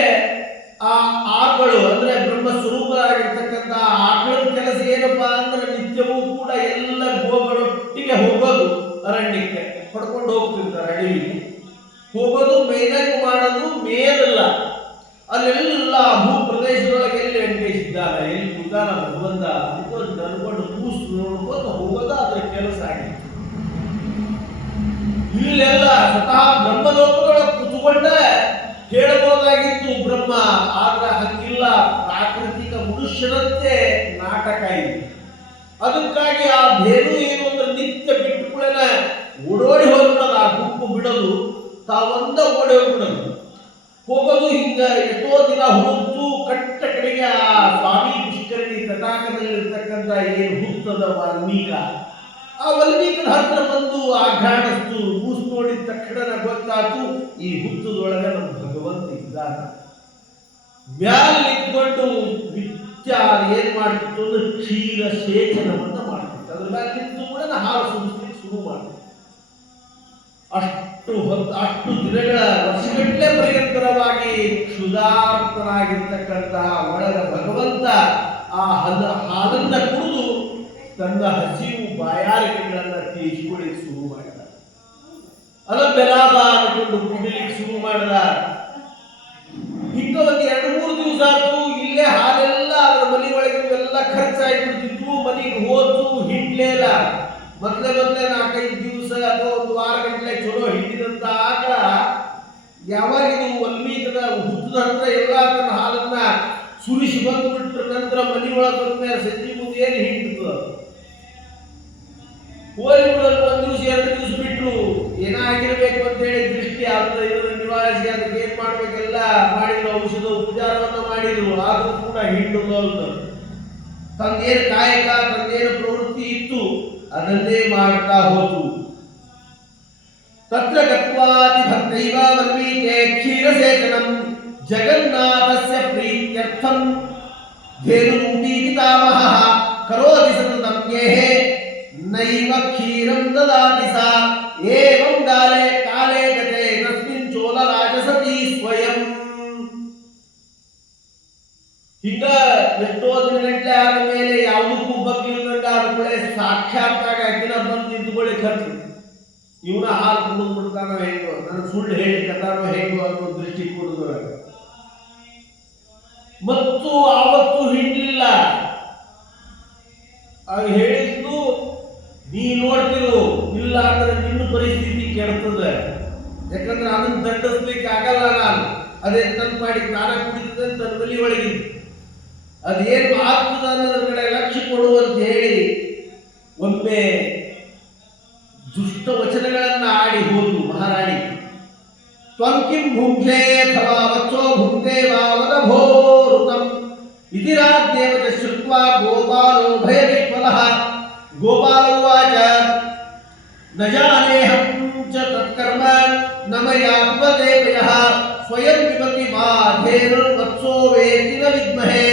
ಆ ಆಕಳು ಅಂದ್ರೆ ಬ್ರಹ್ಮ ಸ್ವರೂಪರಾಗಿರ್ತಕ್ಕಂಥ ಆಕಳ ಕೆಲಸ ಏನಪ್ಪಾ ಅಂದ್ರೆ ನಿತ್ಯವೂ ಕೂಡ ಎಲ್ಲ ಗೋಗಳೊಟ್ಟಿಗೆ ಹೋಗೋದು, ಅರಣ್ಯಕ್ಕೆ ಪಡ್ಕೊಂಡು ಹೋಗ್ತಿರ್ತಾರೆ, ಅಡವಿಗೆ ಹೋಗೋದು, ಮೇಯ್ದಂಗ್ ಮಾಡೋದು, ಮೇಯದಲ್ಲ. ಅಲ್ಲೆಲ್ಲ ಭೂ ಪ್ರದೇಶದೊಳಗೆ ಎಲ್ಲಿ ವೆಂಕಟೇಶಿದ್ದಾನೆ, ಎಲ್ಲಿ ಮುದ್ದಾನ ಭಗವಂತ ಅನ್ಕೊಂಡು ಕೂಸು ನೋಡ್ಕೊಂಡು ಹೋಗೋದು ಅದರ ಕೆಲಸ ಆಗಿತ್ತು. ಇಲ್ಲೆಲ್ಲ ಸ್ವತಃ ಬ್ರಹ್ಮಲೋಕದೊಳಗೆ ಕುತ್ಕೊಂಡ ಹೇಳಬಹುದಾಗಿತ್ತು ಬ್ರಹ್ಮ, ಆದ್ರೆ ಹಂಗಿಲ್ಲ, ಪ್ರಾಕೃತಿಕ ಮನುಷ್ಯನಂತೆ ನಾಟಕ ಇದೆ. ಅದಕ್ಕಾಗಿ ಆ ಧೇನು ಏನು ಅಂದ್ರೆ ನಿತ್ಯ ಬಿಟ್ಟುಕೊಳ್ಳೇನ ಓಡೋಡಿ ಹೋಗ್ಬಿಡೋದು, ಆ ಗುಂಪು ಬಿಡೋದು, ತಾವಂದ ಓಡಿ ಹೋಗ್ಬಿಡೋದು, ಹೋಗೋದು. ಹಿಂಗ ಎಷ್ಟೋ ದಿನ ಹುಡುಕ್ತು ಕಟ್ಟ ಕಡೆಗೆ ಆ ಸ್ವಾಮಿ ಪುಷ್ಕರಣಿ ತಟಾಕದಲ್ಲಿರ್ತಕ್ಕಂಥ ಏನು ಹುತ್ತದ ವಾಲ್ಮೀಕ, ಆ ವಾಲ್ಮೀಕನ ಹತ್ರ ಬಂದು ಆಘಾಣಿಸ್ತು. ಮೂಸ್ ನೋಡಿದ ತಕ್ಷಣ ಗೊತ್ತಾತು ಈ ಹುತ್ತದೊಳಗ ನಮ್ಮ ಭಗವಂತ ಇದ್ದಾನ. ಮ್ಯಾಲ ನಿಂತ್ಕೊಂಡು ವಿಚಾರ ಏನ್ ಮಾಡ್ತಿತ್ತು ಅಂದ್ರೆ ಕ್ಷೀರ ಸೇಚನವನ್ನ ಮಾಡ್ತಿತ್ತು. ಅದ್ರ ಮ್ಯಾಲ ನಿಂತು ಕೂಡ ಹಾಲು ಸುರಿಸ್ಲಿಕ್ಕೆ ಶುರು ಮಾಡ್ತಿತ್ತು. ಅಷ್ಟು ದಿನಗಳ ವರ್ಷಗಟ್ಟಲೆ ಭಯಂಕರವಾಗಿ ಕ್ಷುಧಾರ್ತನಾಗಿರ್ತಕ್ಕಂತಹ ಒಳಗ ಭಗವಂತ ಆ ಹಾಲನ್ನ ಕುಡಿದು ತನ್ನ ಹಸಿವು ಬಾಯಾರಿಕೆಗಳನ್ನ ತೀರಿಸಿಕೊಳ್ಳಿಕ್ಕೆ ಶುರು ಮಾಡಿದ. ಅದ ಬೆಲಾಬ ಅನ್ಕೊಂಡು ಕುಡಿಲಿಕ್ಕೆ ಶುರು ಮಾಡಿದ. ಹಿಂಗ ಒಂದು 2-3 ದಿವಸ ಆಯ್ತು. ಇಲ್ಲೇ ಹಾಲೆಲ್ಲ ಅದರ ಮನೆ ಒಳಗೆ ಎಲ್ಲ ಖರ್ಚಾಗಿಬಿಡ್ತಿದ್ವು. ಮನೆಗೆ ಹೋತು ಹಿಂಡ್ಲೇಲ. ಮೊದಲೇ 4-5 ದಿವಸ ಅಥವಾ 1 ವಾರ ಗಂಟಲೆ ಚಲೋ ಹಿಂಡಿದಂತ ಆಕಳ ಯಾವಾಗ ಇದು ವಾಲ್ಮೀಕದ ಹುತ್ತದ ಹತ್ರ ಎಲ್ಲ ತನ್ನ ಹಾಲನ್ನ ಸುರಿಸಿ ಬಂದ್ಬಿಟ್ರ ನಂತರ ಮನೆಯೊಳಗೆ ಬಂದ ಮೇಲೆ ಸಂಜೆ ಮುಂದೆ ಏನು ಹಿಂಡ್ತದ, ಹೋಲಿ ಬಿಡೋದು. 1 ದಿವಸ 2 ದಿವಸ ಬಿಟ್ರು ಏನಾಗಿರ್ಬೇಕು ಅಂತ ಹೇಳಿ ದೃಷ್ಟಿ ಆದ್ರೆ ಇದನ್ನು ನಿವಾರಿಸಿ ಅದಕ್ಕೆ ಏನ್ ಮಾಡ್ಬೇಕೆಲ್ಲ ಮಾಡಿದ್ರು, ಔಷಧ ಉಪಚಾರವನ್ನ ಮಾಡಿದ್ರು, ಆದ್ರೂ ಕೂಡ ಹಿಂಡುವುದು. ತಂದೇನು ಕಾಯಕ ತಂದೇನು ಪ್ರವೃತ್ತಿ ಇತ್ತು ಅದನ್ನೇ ಮಾಡ್ತಾ ಹೋತು. ತತ್ರ ಗತ್ವಾತಿ ಭಕ್ತೈವ ವಲ್ಮೀಕೆ ಕ್ಷೀರಸೇಚನಂ ಜಗನ್ನಾಥಸ್ಯ ಪ್ರೀತ್ಯರ್ಥಂ ಧೇನುರೂಪೀ ಪಿತಾಮಹಃ ಕರೋತಿ ಸತತಂ ಯೇಹೇ ನೈವ ಕ್ಷೀರಂ ದದಾತಿ ಸಾ ಏವಂ ಕಾಲೇ ಗತೆ ತಸ್ಮಿನ್ ಚೋಳರಾಜಸತಿ ಸ್ವಯಂ. ಹಿಂಗ ಎಷ್ಟೋ ದಿನಗಟ್ಟಲೆ ಆದ್ಮೇಲೆ ಯಾವುದಕ್ಕೂ ಬಗ್ಗಿಲ್ಲದಂಗ ಆದ್ಮೇಲೆ ಸಾಕ್ಷಾತ್ತಾಗ ಅಕ್ಕಿನ ಬಂದು ನಿಂತುಕೊಳ್ಳಿ ಖರ್ಚು ಇವನ ಹಾಲು ಕುಡಿದು ಬಿಡ್ತಾನೋ ಹೆಂಗೋ, ನನ್ನ ಸುಳ್ಳು ಹೇಳಿ ಕಥಾನೋ ಹೆಂಗೋ ಅನ್ನೋ ದೃಷ್ಟಿಕೋನದೊಳಗ ಮತ್ತು ಆವತ್ತು ಹಿಂಡ್ಲಿಲ್ಲ. ಹೇಳಿದ್ದು ನೀ ನೋಡ್ತಿರು, ಇಲ್ಲ ಅಂದ್ರೆ ನಿನ್ನ ಪರಿಸ್ಥಿತಿ ಕೆಡ್ತದೆ. ಯಾಕಂದ್ರೆ ಅದನ್ನ ದಂಡಿಸ್ಲಿಕ್ಕೆ ಆಗಲ್ಲ ನಾನು. ಅದೇ ತನ್ ಮಾಡಿ ತಾನ ಕುಡಿತದೆ ತನ್ನ ಬಲಿ ಒಳಗಿದ್ದು ಅದೇನು ಆಗ್ತದ ಅನ್ನೋದ್ರ ಕಡೆ ಲಕ್ಷ್ಯ ಕೊಡುವಂತ ಹೇಳಿ ಒಮ್ಮೆ ದುಷ್ಟ ವಚನಗಳನ್ನ ಆಡಿ ಹೋದು ಮಹಾರಾಣಿ. ತ್ವಂಕಿಂ ಭುಂಕ್ಷೇ ಅಥವಾ ವಚ್ಚೋ ಭುಂಕ್ತೆ ವಾ ವದಭೋರುತಂ इति राज्ञेव च श्रुत्वा गोपालो भयविह्वलः गोपाल उवाच न जानेऽहं च तत्कर्म न मया पिबतेभ्यः स्वयं पिबति मा धेनुर्वत्सो वेति न विद्महे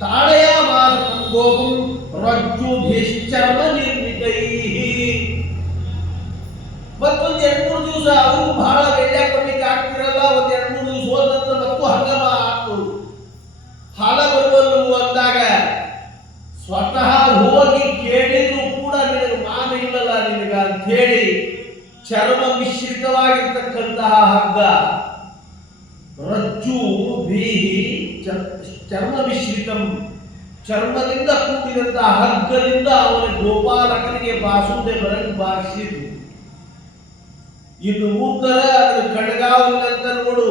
ताडयामास तं गोपुं रज्जुभिश्चर्म निर्मितैः ಮತ್ತೊಂದು 2-3 ದಿವಸ ಅವರು ಬಹಳ ವೆಳ್ಳೆ ಕೊಡ್ಲಿಕ್ಕೆ ಆಗ್ತಿರಲ್ಲ. ಒಂದು 2-3 ದಿವಸ ಹೋದ ನಂತರ ಮತ್ತು ಹಂಗಮ ಆಗ್ತು ಹಾಲ ಬರುವಲ್ಲು ಅಂದಾಗ ಸ್ವತಃ ಹೋಗಿ ಕೇಳಿದ್ರು ಕೂಡ ನಿನಗೆ ಮಾನ ಇಲ್ಲಲ್ಲ ನಿನಗ ಅಂತ ಹೇಳಿ ಚರ್ಮ ಮಿಶ್ರಿತವಾಗಿರ್ತಕ್ಕಂತಹ ಹಗ್ಗ ರಜ್ಜು ಬೀಹಿ ಚರ್ಮ ಮಿಶ್ರಿತಂ ಚರ್ಮದಿಂದ ಕೂಡಿದಂತಹ ಹಗ್ಗದಿಂದ ಅವನ ಗೋಪಾಲಕನಿಗೆ ಬಾಸುದೆ ಬರಲು ಬಾರಿಸಿದ್ರು. ಇನ್ನು ಮೂತರ ಅದರ ಕಡಗಾವಲ್ಲಂತ ನೋಡು,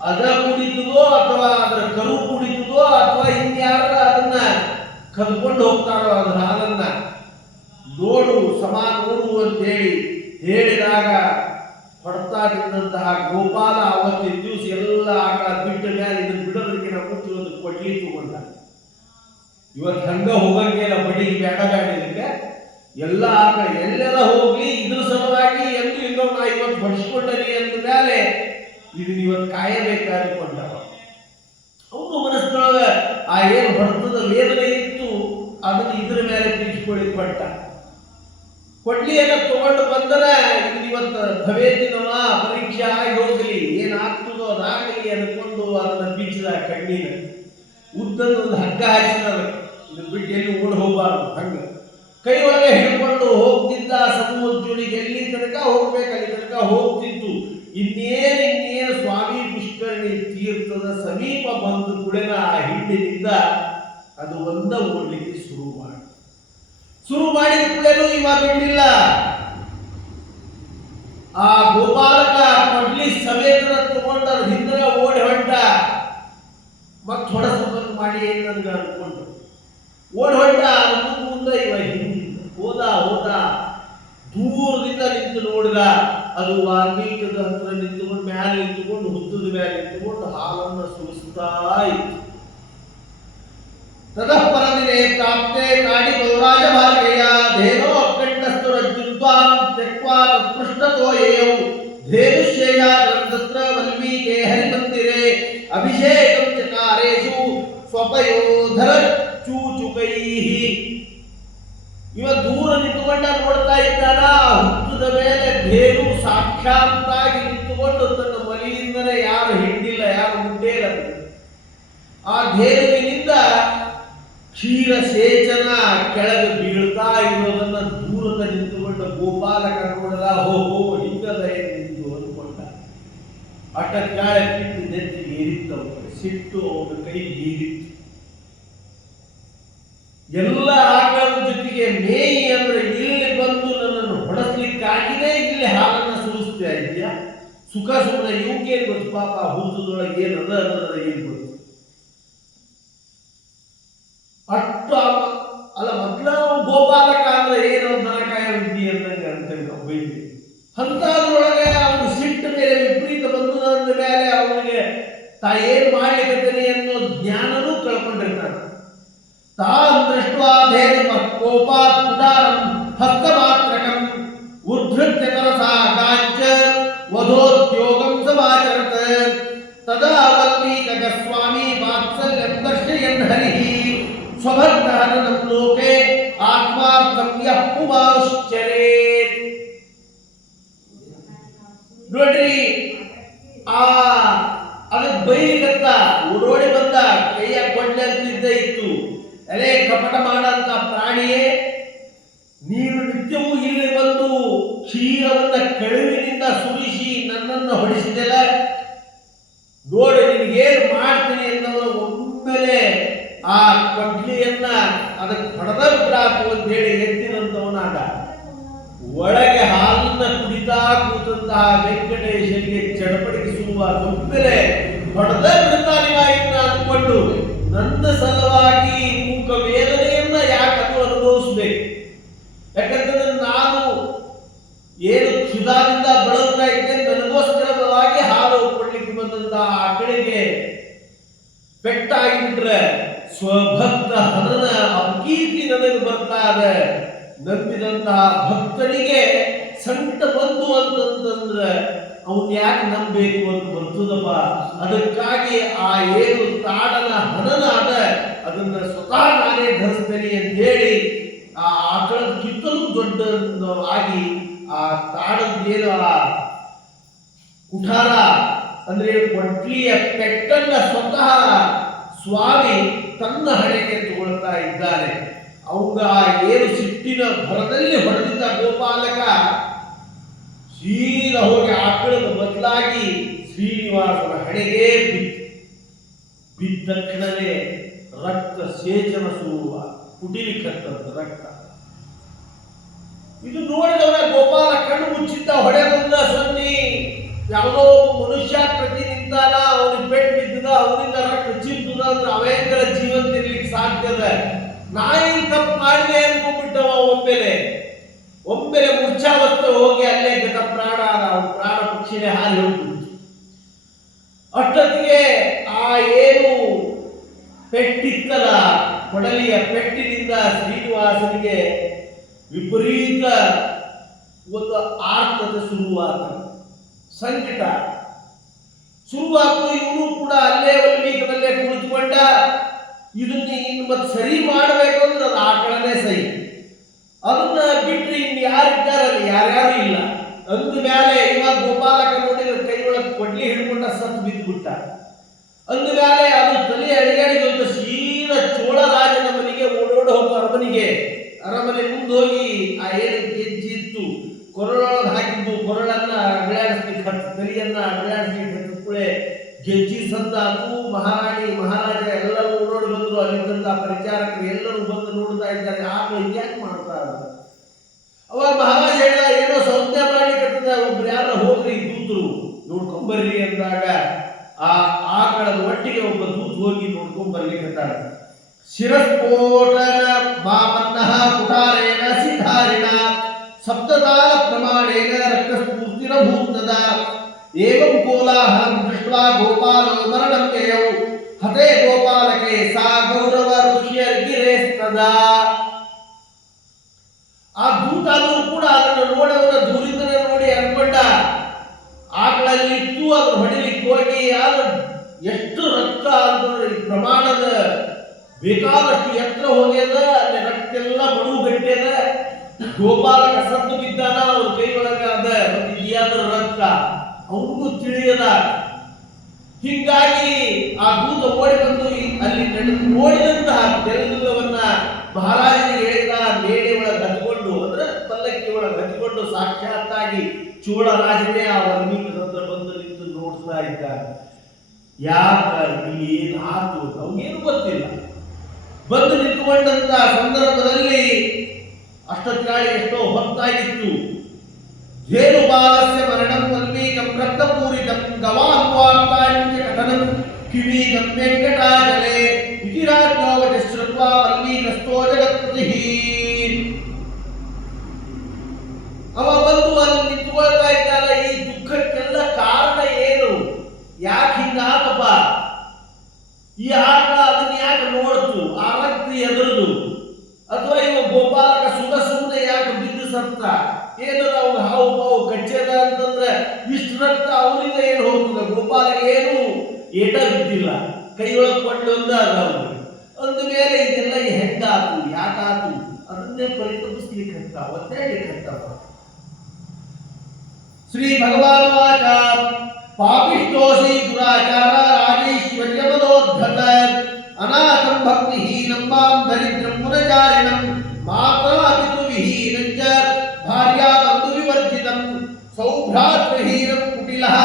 ಅದ ಕುಡಿತದೋ ಅಥವಾ ಅದರ ಕರು ಕುಡಿತದೋ ಅಥವಾ ಇನ್ಯಾರ ಅದನ್ನ ಕದ್ಕೊಂಡು ಹೋಗ್ತಾರೋ ಅದರ ಹಾಲನ್ನ ನೋಡು ಸಮಾನ ನೋಡು ಅಂತ ಹೇಳಿದಾಗ ಹೊಡ್ತಾ ತಿಂದಂತಹ ಗೋಪಾಲ ಅವತ್ತಿನ ದಿವಸ ಎಲ್ಲ ಆಕಳ ಬಿಟ್ಟ ಮೇಲೆ ಇದನ್ನ ಬಿಡೋದಕ್ಕಿಂತ ಮುಂಚೆ ಒಂದು ಕೊಡ್ಲಿ ತಗೊಂಡ. ಇವತ್ತು ಹಂಗ ಹೋಗಂಗಿಲ್ಲ, ಬಡಿಗೆ ಬೇಡ ಇದಕ್ಕೆ ಎಲ್ಲ ಆಕಳ ಎಲ್ಲೆಲ್ಲ ಹೋಗ್ಲಿ ಇದ್ರ ಸಲುವಾಗಿ ಎಂದು ಇನ್ನೂ ನಾ ಇವತ್ತು ಹೊಡಿಸ್ಕೊಂಡನಿ ಅಂದ ಮೇಲೆ ಇದನ್ನ ಇವತ್ತು ಕಾಯಬೇಕಾದ್ಕೊಂಡವ. ಅವನು ಮನಸ್ಸಿನೊಳಗ ಆ ಏನು ಹೊಡೆತದ ವೇದನೆ ಇತ್ತು ಅದನ್ನ ಇದ್ರ ಮೇಲೆ ತೀರ್ಸ್ಕೊಳ್ಳಿ ಕೊಟ್ಟ. ಕೊಡ್ಲಿಯನ್ನ ತಗೊಂಡು ಬಂದರೆ ಇದನ್ನ ಇವತ್ತು ಭವೇದಿನವ ಪರೀಕ್ಷೆ ಆಗಿ ಹೋಗಲಿ ಏನಾಗ್ತದೋ ಅದಾಗಲಿ ಅನ್ಕೊಂಡು ಅದನ್ನ ಬೀಚಿದ ಕಣ್ಣಿನ ಉದ್ದದ ಒಂದು ಹಗ್ಗ ಹಾಕಿದ ಇದನ್ನ ಬಿಟ್ಟು ಎಲ್ಲಿ ಓಡಿ ಹೋಗಬಾರ್ದು. ಹಂಗ ಕೈ ಒಳಗೆ ಹಿಡ್ಕೊಂಡು ಹೋಗ್ತಿದ್ದ ಸಮುದ್ರಗಳಿಗೆ ಎಲ್ಲಿ ತನಕ ಹೋಗ್ಬೇಕು ಅಲ್ಲಿ ತನಕ ಹೋಗ್ತಿತ್ತು. ಇನ್ನೇನು ಸ್ವಾಮಿ ಪುಷ್ಕರಣಿ ತೀರ್ಥದ ಸಮೀಪ ಬಂದು ಕುಡಿದ ಆ ಹಿಂಡಿನಿಂದ ಅದು ಒಂದ ಓಡ್ಲಿಕ್ಕೆ ಶುರು ಮಾಡಿದ ಕುಳೇನು ಇವ ಬಿಟ್ಟಿಲ್ಲ. ಆ ಗೋಪಾಲಕ ಕೊಡ್ಲಿ ಸಮೇತನ ತಗೊಂಡ ಹಿಂದೆ ಓಡಿ ಹೊಂಟ. ಮತ್ ಹೊಡಸನ್ನು ಮಾಡಿ ಏನ್ ನನ್ಗೆ ಅನ್ಕೊಂಡು ಓಡಿ ಹೊಂಟ. ಮುಂದೆ ಇವ ಹೋದ ದೂರದಿಂದ ನಿಂತು ನೋಡಿದ. ಅದು ವಾಲ್ಮೀಕದ ಹತ್ರ ನಿಂತುಕೊಂಡು ಮ್ಯಾಲೆ ನಿಂತುಕೊಂಡು ಹುತ್ತದ ಮೇಲೆ ನಿಂತುಕೊಂಡು ಹಾಲನ್ನು ಸುರಿಸ್ತಾ ಇತ್ತು. ತತಃ ಪರದಿನೇ ಪ್ರಾಪ್ತೆ ಕಾಡಿ ಗೌರಾಜ ಭಾರ್ಗೆಯ ಧೇನೋ ಅಖಂಡಸ್ತು ರಜ್ಜುತ್ವಾಂ ತ್ಯಕ್ವಾ ತತ್ಪೃಷ್ಠತೋ ಯೇಯೌ ಧೇನುಶ್ರೇಯ ಗ್ರಂಥತ್ರ ವಲ್ಮೀಕೆ ಹರಿಮಂದಿರೆ ಅಭಿಷೇಕಂ ಚಕಾರೇಷು ಸ್ವಪಯೋಧರ ಚೂಚುಕೈಃ. ಇವ ದೂರ ನಿಂತುಕೊಂಡ ನೋಡ್ತಾ ಇದ್ದಾನ. ಹುತ್ತದ ಮೇಲೆ ಧೇನು ಸಾಕ್ಷಾತ್ತಾಗಿ ನಿಂತುಕೊಂಡು ತನ್ನ ಮನೆಯಿಂದಲೇ ಯಾರು ಹಿಂಡಿಲ್ಲ ಯಾರು ಮುಟ್ಟೇಲ್ಲ ಆ ಧೇನುವಿನಿಂದ ಕ್ಷೀರ ಸೇಚನ ಕೆಳಗೆ ಬೀಳ್ತಾ ಇರೋದನ್ನ ದೂರದ ನಿಂತುಕೊಂಡ ಗೋಪಾಲಕ ನೋಡದ ಹೋಗೋ ಹಿಂಗದ ನಿಂತು ಅಂದ್ಕೊಂಡ. ಅಟಕ್ಕಾಳೆ ಬಿಟ್ಟು ನೆತ್ತಿಗೆ ಏರಿತ್ತವ ಸಿಟ್ಟು ಅವನ ಕೈ ಬೀರಿತ್ತು. ಎಲ್ಲ ಆಕಳ ಜೊತೆಗೆ ಮೇಯಿ ಅಂದ್ರೆ ಇಲ್ಲಿ ಬಂದು ನನ್ನನ್ನು ಹೊಡೆಸ್ಲಿಕ್ಕಾಗಿನೇ ಇಲ್ಲಿ ಹಾಲನ್ನ ಸುರಿಸ್ತಾ ಇದೆಯಾ ಸುಖ ಸುಮ್ಮನೆ ಇವಕ್ಕೇನು ಗೊತ್ತು ಪಾಪ ಹುತ್ತದೊಳಗೆ ಏನದ ಅನ್ನೋದ್ರ ಏನು ಗೊತ್ತು. ಅಷ್ಟು ಅಲ್ಲ ಮೊದ್ಲ ಗೋಪಾಲಕ ಅಂದ್ರೆ ಏನೋ ದನಕಾಯ ವಿದ್ಯೆ ಅಂದಂಗೆ ಅಂತೇಳಿ ನಾವು ಬೈದ್ವಿ. ಅಂತದ್ರೊಳಗೆ ಅವನು ಸಿಟ್ಟು ಮೇಲೆ ವಿಪರೀತ ಬಂದ ಮೇಲೆ ಅವನಿಗೆ ತಾ ಏನ್ ಮಾಡ್ಲಿಕ್ಕೆ ಅನ್ನೋ ಜ್ಞಾನನೂ ಕಳ್ಕೊಂಡಿರ್ತಾನೆ. ತಾಂ ದೃಷ್ಟ್ವಾ ಧೇನು ಕೋಪಾತ್ ಉದಾರಂ ಹಸ್ತಮಾತ್ರಕಂ ಉದ್ಧೃತ್ಯ ತರಸಾ ಗಾಂಚ ವಧೋದ್ಯೋಗಂ ಸಮಾಚರತ. ತದಾ ವಲ್ಮೀಕಗ ಸ್ವಾಮಿ ವಾತ್ಸಲ್ಯಂ ದರ್ಶಯನ್ ಹರಿಃ ಸ್ವಭಕ್ತಹನಂ ಲೋಕೆ ಆತ್ಮಾರ್ಥಂ ಯಃ ಪುಮಾಶ್ಚರೇತ್. ನೋಡ್ರಿ ಅದಕ್ಕೆ ಬೈಲಿಕತ್ತ ಓಡೋಡಿ ಬಂದ ಕೈಯ ಕೊಂಡಂತಿದ್ದ ಇತ್ತು. ಅದೇ ಕಪಟ ಮಾಡಂತ ಪ್ರಾಣಿಯೇ ನೀನು ನಿತ್ಯವೂ ಇಲ್ಲಿ ಬಂದು ಕ್ಷೀರವನ್ನ ಕಳುವಿನಿಂದ ಸುರಿಸಿ ನನ್ನನ್ನು ಹೊಡಿಸಿದೆಲ್ಲ ನೋಡಿ ನಿನಗೇನು ಮಾಡ್ತೀನಿ ಅನ್ನೋರು ಒಮ್ಮೆಲೆ ಆ ಕೊಡ್ಲಿಯನ್ನ ಅದಕ್ಕೆ ಹೊಡೆದ ಬಿಡಾಕು ಅಂತ ಹೇಳಿ ಎತ್ತಿದಂತವನಾಗ ಒಳಗೆ ಹಾಲನ್ನ ಕುಡಿತಾ ಕೂತಂತಹ ವೆಂಕಟೇಶನಿಗೆ ಚಡಪಡಿಸುವ ಒಮ್ಮೆಲೆ ಹೊಡೆದ ಬಿಡ್ತಾನಿವಾಯಿನ ಅಂದ್ಕೊಂಡು ನನ್ನ ಸಲುವಾಗಿ ಮೂಕ ವೇದನೆಯನ್ನ ಯಾಕಂದು ಅನುಭವಿಸ್ಬೇಕು. ಯಾಕಂತಂದ್ರೆ ನಾನು ಏನು ಕ್ಷುಧಾದಿಂದ ಬಳಲ್ತಾ ಇದ್ದೆ, ನನಗೋಸ್ಕರವಾಗಿ ಹಾಲು ಕೊಡ್ಲಿಕ್ಕೆ ಬಂದಂತಹ ಆಕಳಿಗೆ ಪೆಟ್ಟಾಗಿಬಿಟ್ರೆ ಸ್ವಭಕ್ತ ಹನನ ಅಪಕೀರ್ತಿ ನನಗೆ ಬರ್ತಾ ಇದೆ. ನಂಬಿದಂತಹ ಭಕ್ತನಿಗೆ ಸಂಕಟ ಬಂತು ಅಂತಂದ್ರೆ ಅವನ್ ಯಾಕೆ ನಂಬಬೇಕು ಅಂತ ಬರ್ತದಪ್ಪ. ಅದಕ್ಕಾಗಿ ಆ ಏನು ತಾಡನ ಹನನ ಅದ ಅದನ್ನ ಸ್ವತಃ ನಾನೇ ಧರಿಸ್ತೇನೆ ಅಂತ ಹೇಳಿ ಆ ಆಕಳದ ಕಿತ್ತಲು ದೊಡ್ಡ ಆಗಿ ಆ ತಾಡದ್ದೇನು ಆ ಕುಠಾರ ಅಂದ್ರೆ ಕೊಟ್ಲಿಯ ಪೆಟ್ಟನ್ನ ಸ್ವತಃ ಸ್ವಾಮಿ ತನ್ನ ಹಣೆಗೆ ತಗೊಳ್ತಾ ಇದ್ದಾನೆ. ಅವಾಗ ಏನು ಸಿಟ್ಟಿನ ಭರದಲ್ಲಿ ಹೊಡೆದಿದ್ದ ಗೋಪಾಲಕ ಸೀದಾ ಹೋಗಿ ಆಕಳದ ಬದಲಾಗಿ ಶ್ರೀನಿವಾಸನ ಹಣೆಗೆ ಬಿದ್ದ ತಕ್ಷಣವೇ ರಕ್ತ ಸೇಚನ ಶುರುವ ಕುಟಿಲಿಕ್ಕಂಥದ್ದು ರಕ್ತ. ಇದು ನೋಡಿದವರ ಗೋಪಾಲ ಕಣ್ಣು ಮುಚ್ಚಿದ್ದ ಹೊಡೆದ ಸನ್ನಿ ಯಾವುದೋ ಮನುಷ್ಯ ಪ್ರತಿ ನಿಂತಾನ, ಅವನಿಗೆ ಪೆಟ್ಟು ಬಿದ್ದದ, ಅವನಿಂದ ರಕ್ತ ಚಿಂತದ ಅಂದ್ರೆ ಅವೇಂದ್ರ ಜೀವನ ಇರ್ಲಿಕ್ಕೆ ಸಾಧ್ಯದ. ನಾಯಿ ತಪ್ಪು ಮಾಡಿದೆ ಅನ್ಕೊಂಡ್ಬಿಟ್ಟವ ಒಮ್ಮೆಲೆ ಮೂರ್ಛಾವಸ್ಥೆ ಹೋಗಿ ಅಲ್ಲೇ ಗತ ಪ್ರಾಣ ಪ್ರಾಣ ಪಕ್ಷಿನೇ ಹಾರಿ ಹೋಗ್ಬಿಟ್ಟು. ಅಷ್ಟೊತ್ತಿಗೆ ಆ ಏನು ಪೆಟ್ಟಿತ್ತಲ್ಲ ಕೊಡಲಿಯ ಪೆಟ್ಟಿನಿಂದ ಶ್ರೀನಿವಾಸನಿಗೆ ವಿಪರೀತ ಒಂದು ಆರ್ತತೆ ಶುರುವಾದ, ಸಂಕಟ ಶುರುವಾತು. ಇವನು ಕೂಡ ಅಲ್ಲೇ ವಲ್ಮೀಕದಲ್ಲೇ ಕುಳಿತುಕೊಂಡ. ಇದನ್ನ ಇನ್ನು ಮತ್ತೆ ಸರಿ ಮಾಡಬೇಕು ಅಂದ್ರೆ ಅದು ಆಕಳನೇ ಸರಿ. ಅದನ್ನ ಬಿಟ್ಟರೆ ಇನ್ನು ಯಾರಿದ್ದಾರಲ್ಲಿ ಯಾರ್ಯಾರು ಇಲ್ಲ. ಅಂದ ಮೇಲೆ ಇವಾಗ ಗೋಪಾಲಕ ನೋಡಿದ್ರೆ ಕೈ ಒಳಗೆ ಕೊಡ್ಲಿ ಹಿಡ್ಕೊಂಡ ಸತ್ತು ಬಿದ್ದು ಬಿಟ್ಟ. ಅಂದ ಮೇಲೆ ಅದು ತಲೆ ಅಡಿಗಾಡಿಗೆ ಸೀದಾ ಚೋಳ ರಾಜನ ಮನೆಗೆ ಓಡೋಡಿ ಹೋಗೋ ಅರಮನೆ ಮುಂದೆ ಹೋಗಿ ಆ ಏನು ಗೆಜ್ಜಿ ಇತ್ತು ಕೊರಳೊಳಗೆ ಹಾಕಿದ್ದು ಕೊರಳನ್ನ ಅಡ್ಡಾಡಿಸ್ಲಿಕ್ಕೆ ತಲೆಯನ್ನ ಅಡ್ಡಾಡಿಸ್ಲಿಕ್ಕೆ ಹತ್ತಿಕೊಳ್ಳೆ ಗೆಜ್ಜಿ ಸದ್ದಾತು. ಮಹಾರಾಣಿ ಮಹಾರಾಜ ಎಲ್ಲರೂ ಓಡೋಡಿ ಬಂದ್ರು. ಅಲ್ಲಿದ್ದಂತ ಪರಿಚಾರಕರು ಎಲ್ಲರೂ ಬಂದು ನೋಡ್ತಾ ಇದ್ದಾರೆ. ಆಕಳು ಹಿಂಗ್ಯಾಕೆ ಮಾಡ್ತಾ ಇದ್ದಾರೆ. ಅವಾಗ ಮಹಾರಾಜ ಹೇಳ ಏನೋ ಸಂಜ್ಞೆ ಮಾಡ್ಲಿಕ್ಕೆ ಒಬ್ರು ಯಾರ ಹೋಗ್ರಿ ದೂತರು ನೋಡ್ಕೊಂಬರ್ರಿ ಅಂದಾಗ ಆ ಆಕಳದ ಒಟ್ಟಿಗೆ ಒಬ್ಬ ದೂತ ಹೋಗಿ ನೋಡ್ಕೊಂಬರ್ಲಿಕ್ಕೆ ಶಿರಸ್ಫೋಟನ ಮಾಮನ್ನಃ ಕುಟಾರೇಣ ಸಿದ್ಧಾರಿಣ ಸಪ್ತತಾಲ ಪ್ರಮಾಣೇನ ರಕ್ತಸ್ಫೂರ್ತಿರಭೂತದ ಏವಂ ಕೋಲಾಹಲಂ ದೃಷ್ಟ್ವಾ ಗೋಪಾಲೋ ಮರಣಂ ಯಯೌ ಹತೇ ಗೋಪಾಲಕೆ ಸಾ ಗೌರವ ಋಷ್ಯರ್ಗಿರೇಸ್ತದ. ಆ ದೂತಾದರೂ ಕೂಡ ಅದನ್ನು ನೋಡವನ ದೂರಿಂದನೇ ನೋಡಿ ಅನ್ಕೊಂಡ ಆಕಳಲ್ಲಿ ಇತ್ತು. ಅದನ್ನು ಹೊಡಿಲಿಕ್ಕೆ ಹೋಗಿ ಅದು ಎಷ್ಟು ರಕ್ತ ಅಂತಂದ್ರೆ ಈ ಪ್ರಮಾಣದ ಬೇಕಾದಷ್ಟು ಎತ್ತರ ಹೋಗ್ಯದ. ಅಲ್ಲಿ ರಕ್ತ ಎಲ್ಲ ಬಡವು ಗಟ್ಟಿಯದ. ಗೋಪಾಲಕ ಸತ್ತು ಬಿದ್ದಾನ. ಅವ್ರ ಕೈ ಒಳಗ ಅದ ಇದ್ಯಾದ್ರ ರಕ್ತ ಅವನಿಗೂ ತಿಳಿಯದ. ಹೀಗಾಗಿ ಆ ದೂತ ಓಡಿ ಬಂದು ಅಲ್ಲಿ ನೋಡಿದಂತಹ ತೆಲುಗುವನ್ನ ಮಹಾರಾಜನಿಗೆ ಹೇಳಿದ. ಮೇಡೆ ಒಳಗೆ ಹತ್ಕೊಂಡು ಅಂದ್ರೆ ಪಲ್ಲಕ್ಕಿ ಒಳಗೆ ಹತ್ಕೊಂಡು ಸಾಕ್ಷಾತ್ತಾಗಿ ಚೋಳ ರಾಜನೇ ಆ ವಲ್ಮೀಕದ ಹತ್ರ ಬಂದು ನಿಂತು ನೋಡ್ತಾ ಇದ್ದಾರೆ. ಯಾಕ ಇಲ್ಲಿ ಏನಾತು ಅವ್ನಿಗೇನು ಗೊತ್ತಿಲ್ಲ. ಬಂದು ನಿಂತುಕೊಂಡಂತ ಸಂದರ್ಭದಲ್ಲಿ ಅಷ್ಟೊತ್ತಿಗಾಳಿ ಎಷ್ಟೋ ಹೊತ್ತಾಗಿತ್ತು. ಧೇನು ಬಾಲಸ್ಯ ಮರಣಂ ವಲ್ಮೀಕಂ ರಕ್ತಪೂರಿತಂ ಗವಾಹ್ವಾರ್ತಾಂಚ ಕಥನಂ ಕಿವೀಗಂ ವೆಂಕಟಾಚಲೆ ಇತಿ ರಾಜ್ಞೋ ವಚ ಶ್ರುತ್ವಾ ವಲ್ಮೀಕಸ್ಥೋ ಜಗತ್ಪತಿಃ. ಅವ ಬಂದು ಅಲ್ಲಿ ನಿಂತುಕೊಳ್ತಾ ಇದ್ದಾನ. ಈ ದುಃಖಕ್ಕೆಲ್ಲ ಕಾರಣ ಏನು? ಯಾಕೆ ಹಿಂಗಾತಪ್ಪ? ಈ ಆಕಳ ಅದನ್ನ ಯಾಕೆ ನೋಡ್ತು? ಆ ರಕ್ತ ಎದುರುದು ಅಥವಾ ಇವ ಗೋಪಾಲಕ ಸುಮ್ಮನೆ ಯಾಕೆ ಬಿದ್ದು ಸತ್ತ? ಏನು ಅವ್ನು ಹಾವು ಪಾವು ಕಚ್ಚದ ಅಂತಂದ್ರೆ ಇಷ್ಟು ರಕ್ತ ಅವನಿಂದ ಏನು ಹೋಗ್ತದೆ? ಗೋಪಾಲಕ ಏನು ಏಟ ಬಿದ್ದಿಲ್ಲ, ಕೈಯೊಳಗೆ ಕೊಂಡು ಅವನು. ಅಂದ ಮೇಲೆ ಇದೆಲ್ಲ ಹೆಂಗಾತು ಯಾಕಾತು ಅದನ್ನೇ ಪರಿತಪಿಸ್ಲಿಕ್ಕಂತ ಒತ್ತಾಡ್ಲಿಕ್ಕಂತವ. ಶ್ರೀ ಭಗವಾನ್ ವಾಚ ಪಾಪಿಷ್ಟೋಸಿ ದುರಾಚಾರ ರಾಜೇಶ್ವರ್ಯಮದೋದ್ಧತ ಅನಾಥಂ ಭಕ್ತಿಹೀನಂ ಮಾಂ ದರಿದ್ರಂ ಪುರಚಾರಿಣಂ ಮಾತಾಪಿತೃವಿಹೀನಂ ಚ ಭಾರ್ಯಾ ಬಂಧು ವಿವರ್ಜಿತಂ ಸೌಭ್ರಾತೃಹೀನಂ ಕುಟಿಲಃ